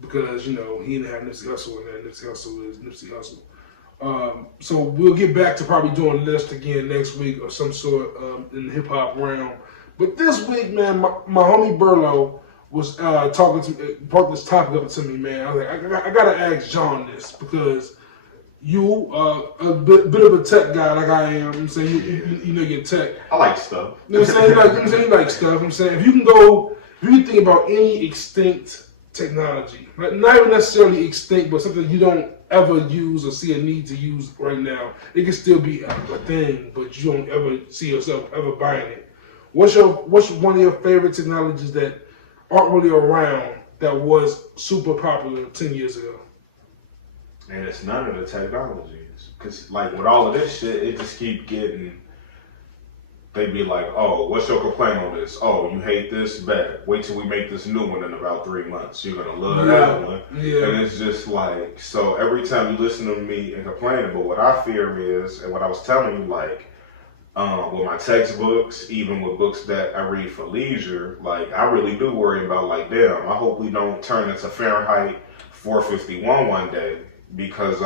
because he didn't have Nipsey Hussle in there. Nipsey Hussle is Nipsey Hussle. So we'll get back to probably doing a list again next week of some sort in the hip hop realm. But this week, man, my homie Burlo was brought this topic up to me, man. I was like, I gotta ask John this, because you a bit of a tech guy like I am. I'm saying you know your tech. I like stuff. You know what I'm saying? You like stuff. I'm saying if you can think about any extinct technology, like not even necessarily extinct, but something you don't ever use or see a need to use right now, it can still be a thing, but you don't ever see yourself ever buying it. What's one of your favorite technologies that aren't really around that was super popular 10 years ago? And it's none of the technologies. Because, like, with all of this shit, it just keep getting... They be like, oh, what's your complaint on this? Oh, you hate this? Bad. Wait till we make this new one in about 3 months. You're going to love that one. Yeah. And it's just like... So, every time you listen to me and complaining, but what I fear is, and what I was telling you, like, with my textbooks, even with books that I read for leisure, like, I really do worry about, like, damn, I hope we don't turn into Fahrenheit 451 one day, because,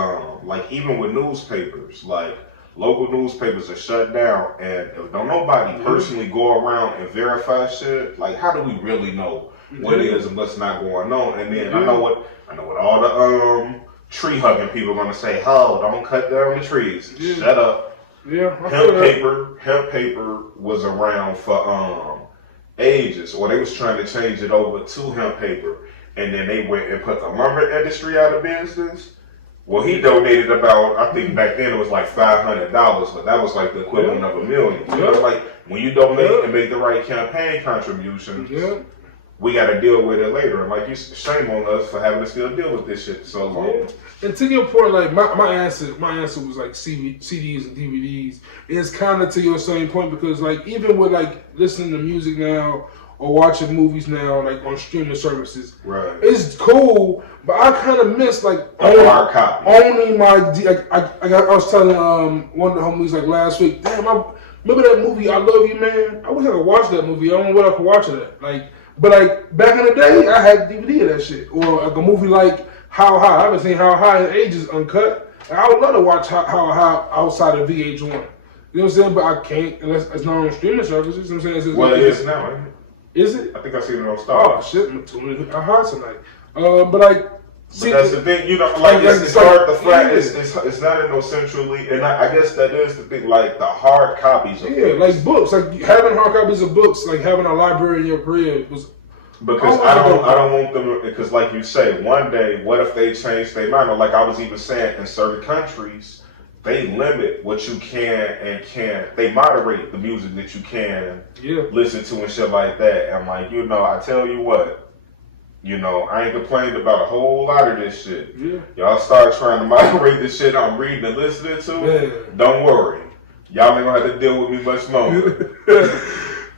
like, even with newspapers, like, local newspapers are shut down, and if don't nobody personally go around and verify shit, like, how do we really know what is and what's not going on? And then I know what all the tree hugging people are gonna say. Oh, don't cut down the trees. Yeah. Shut up. Yeah, Hemp paper was around for ages, or they was trying to change it over to hemp paper, and then they went and put the lumber industry out of business. Well, he donated about, I think back then it was like $500, but that was like the equivalent of $1 million. You know, like when you donate and make the right campaign contributions, we got to deal with it later. And like, shame on us for having to still deal with this shit so long. Yeah. And to your point, like my answer was like CDs and DVDs. It's kind of to your same point, because like even with like listening to music now or watching movies now, like on streaming services, right? It's cool, but I kind of miss like owning my. I was telling one of the homies like last week, damn, I remember that movie I Love You, Man. I wish I could watch that movie. I don't know what I could watch it at. Like, but like back in the day, I had DVD of that shit, or like a movie like How High. I haven't seen How High in ages uncut. I would love to watch how outside of VH1. You know what I'm saying? But I can't unless it's not on streaming services. You know what I'm saying? Well, it is now, isn't it? Is it? I think I seen it on Star. Oh shit, I'm tuning in hard tonight. But like, but that's the thing, you know, like it's hard to flat. It's not in no centrally, and I guess that is the thing, like the hard copies of books. Like books, like having hard copies of books, like having a library in your crib was. Because I don't want them, because like you say, one day, what if they change their mind? Or like I was even saying, in certain countries, they limit what you can and can't. They moderate the music that you can listen to and shit like that. And like, you know, I tell you what, you know, I ain't complained about a whole lot of this shit. Yeah. Y'all start trying to moderate this shit I'm reading and listening to. Don't worry. Y'all ain't gonna have to deal with me much longer.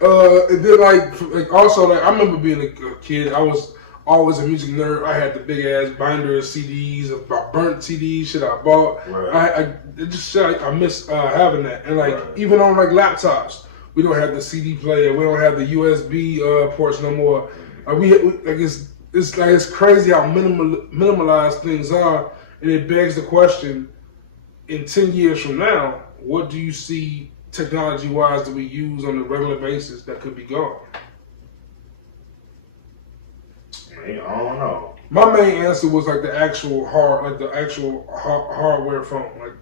And then like also like I remember being a kid. I was always a music nerd. I had the big ass binder of CDs, about burnt CDs, shit I bought. Right. I miss having that. And like even on like laptops, we don't have the CD player. We don't have the USB ports no more. It's crazy how minimalized things are, and it begs the question: in 10 years from now, what do you see technology-wise that we use on a regular basis that could be gone? I don't know. My main answer was like the actual hardware phone, like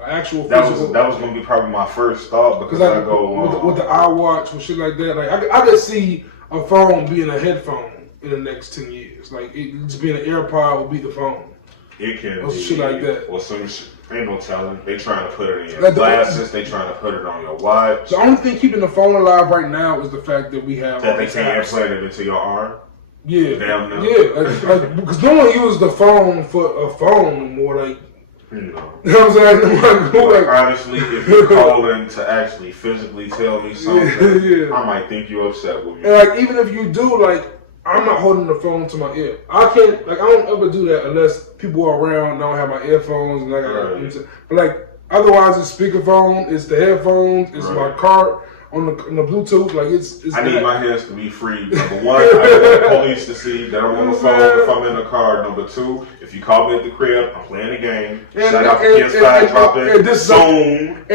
an actual physical. That was gonna be probably my first thought because I go with the iWatch and shit like that. Like I could see a phone being a headphone in the next 10 years. Like it just being an AirPod would be the phone. It can or be shit like that. Or some shit. Ain't no telling. They trying to put it in your glasses. They trying to put it on your watch. The only thing keeping the phone alive right now is the fact that we have that they can't implant it into your arm. Yeah, damn no. Like because no one uses the phone for a phone anymore. Like, you know what I'm saying? Like, honestly, if you're calling to actually physically tell me something, I might think you're upset with me. And like, even if you do, like, I'm not holding the phone to my ear. I can't, like, I don't ever do that unless people are around. I don't have my earphones, and but like, otherwise, it's speakerphone, it's the headphones, it's my cart on the Bluetooth. Like, it's I need my hands to be free. Number one, I want the police to see that I'm on the phone if I'm in the car. Number two, if you call me at the crib, I'm playing a game. Shout out to PS5 dropping. And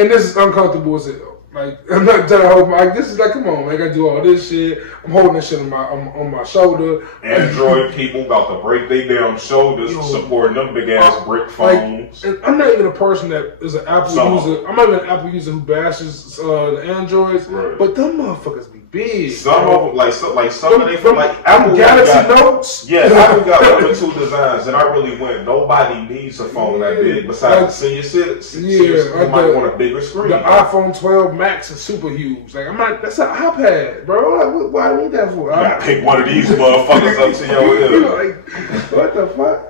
this is uncomfortable as hell. Like, I'm not trying to hold my, like, this is like, come on, man, I gotta do all this shit. I'm holding this shit on my shoulder. Android people about to break their damn shoulders supporting them big ass brick phones. Like, I'm not even a person that is an Apple user. I'm not even an Apple user who bashes the Androids, but them motherfuckers be big. Some of them, like some of them, like Apple Galaxy Notes. Yeah, Apple got 1 or 2 designs, and I really went. Nobody needs a phone that big besides the senior citizens who might want a bigger screen. The iPhone 12 Max is super huge. Like, I'm not. That's an iPad, bro. Like, why do I need that for? You gotta pick one of these motherfuckers up to your ear. Like, what the fuck?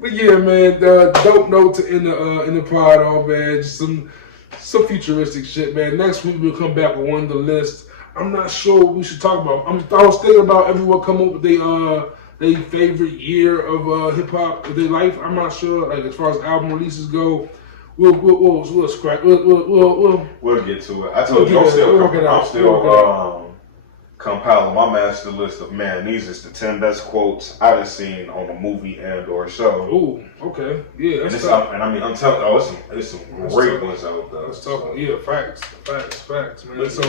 But yeah, man. Dope note to end the pod on, man. Just some futuristic shit, man. Next week we'll come back with one of the lists. I'm not sure what we should talk about. I was thinking about everyone come up with their favorite year of hip hop of their life. I'm not sure. Like, as far as album releases go, we'll scratch. We'll get to it. I told you I'm still compiling my master list of these is the 10 best quotes I've seen on a movie and or show. Ooh, okay, yeah, that's tough. And I mean, I'm telling you, it's some great ones out there. That's tough. Yeah, facts, man. So,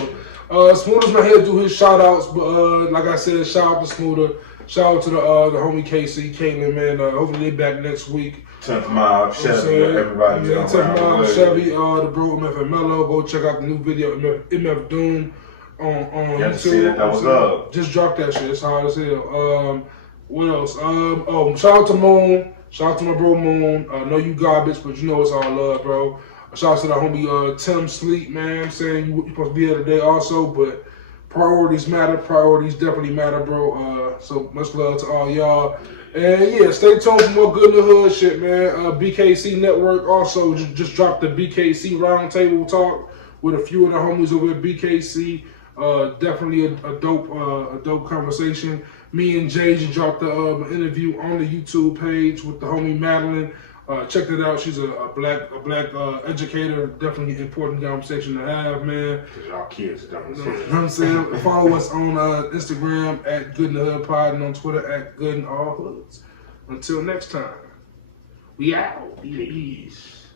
Smooth's not here to do his shout outs, but like I said, shout out to Smoother. Shout out to the homie KC Caitlin, man. Hopefully they back next week. 10th Mile, Chevy, everybody. 10th Mile, Chevy, the bro MF and Mello. Go check out the new video, MF Doom. On YouTube. See that was up. Just dropped that shit. It's hard as hell. What else? Shout out to Moon. Shout out to my bro Moon. Know you garbage, but you know it's all love, bro. Shout out to the homie Tim Sleep, man. I'm saying you supposed to be here today also, but priorities matter. Priorities definitely matter, bro. So much love to all y'all. And yeah, stay tuned for more Good in the Hood shit, man. BKC Network also just dropped the BKC Roundtable Talk with a few of the homies over at BKC. Definitely a dope conversation. Me and Jay just dropped the interview on the YouTube page with the homie Madeline. Check that out. She's a black educator. Definitely an important conversation to have, man. Cause y'all kids don't know what I'm saying? Follow us on Instagram at Good in the Hood Pod and on Twitter at Good in All Hoods. Until next time, We out. Peace.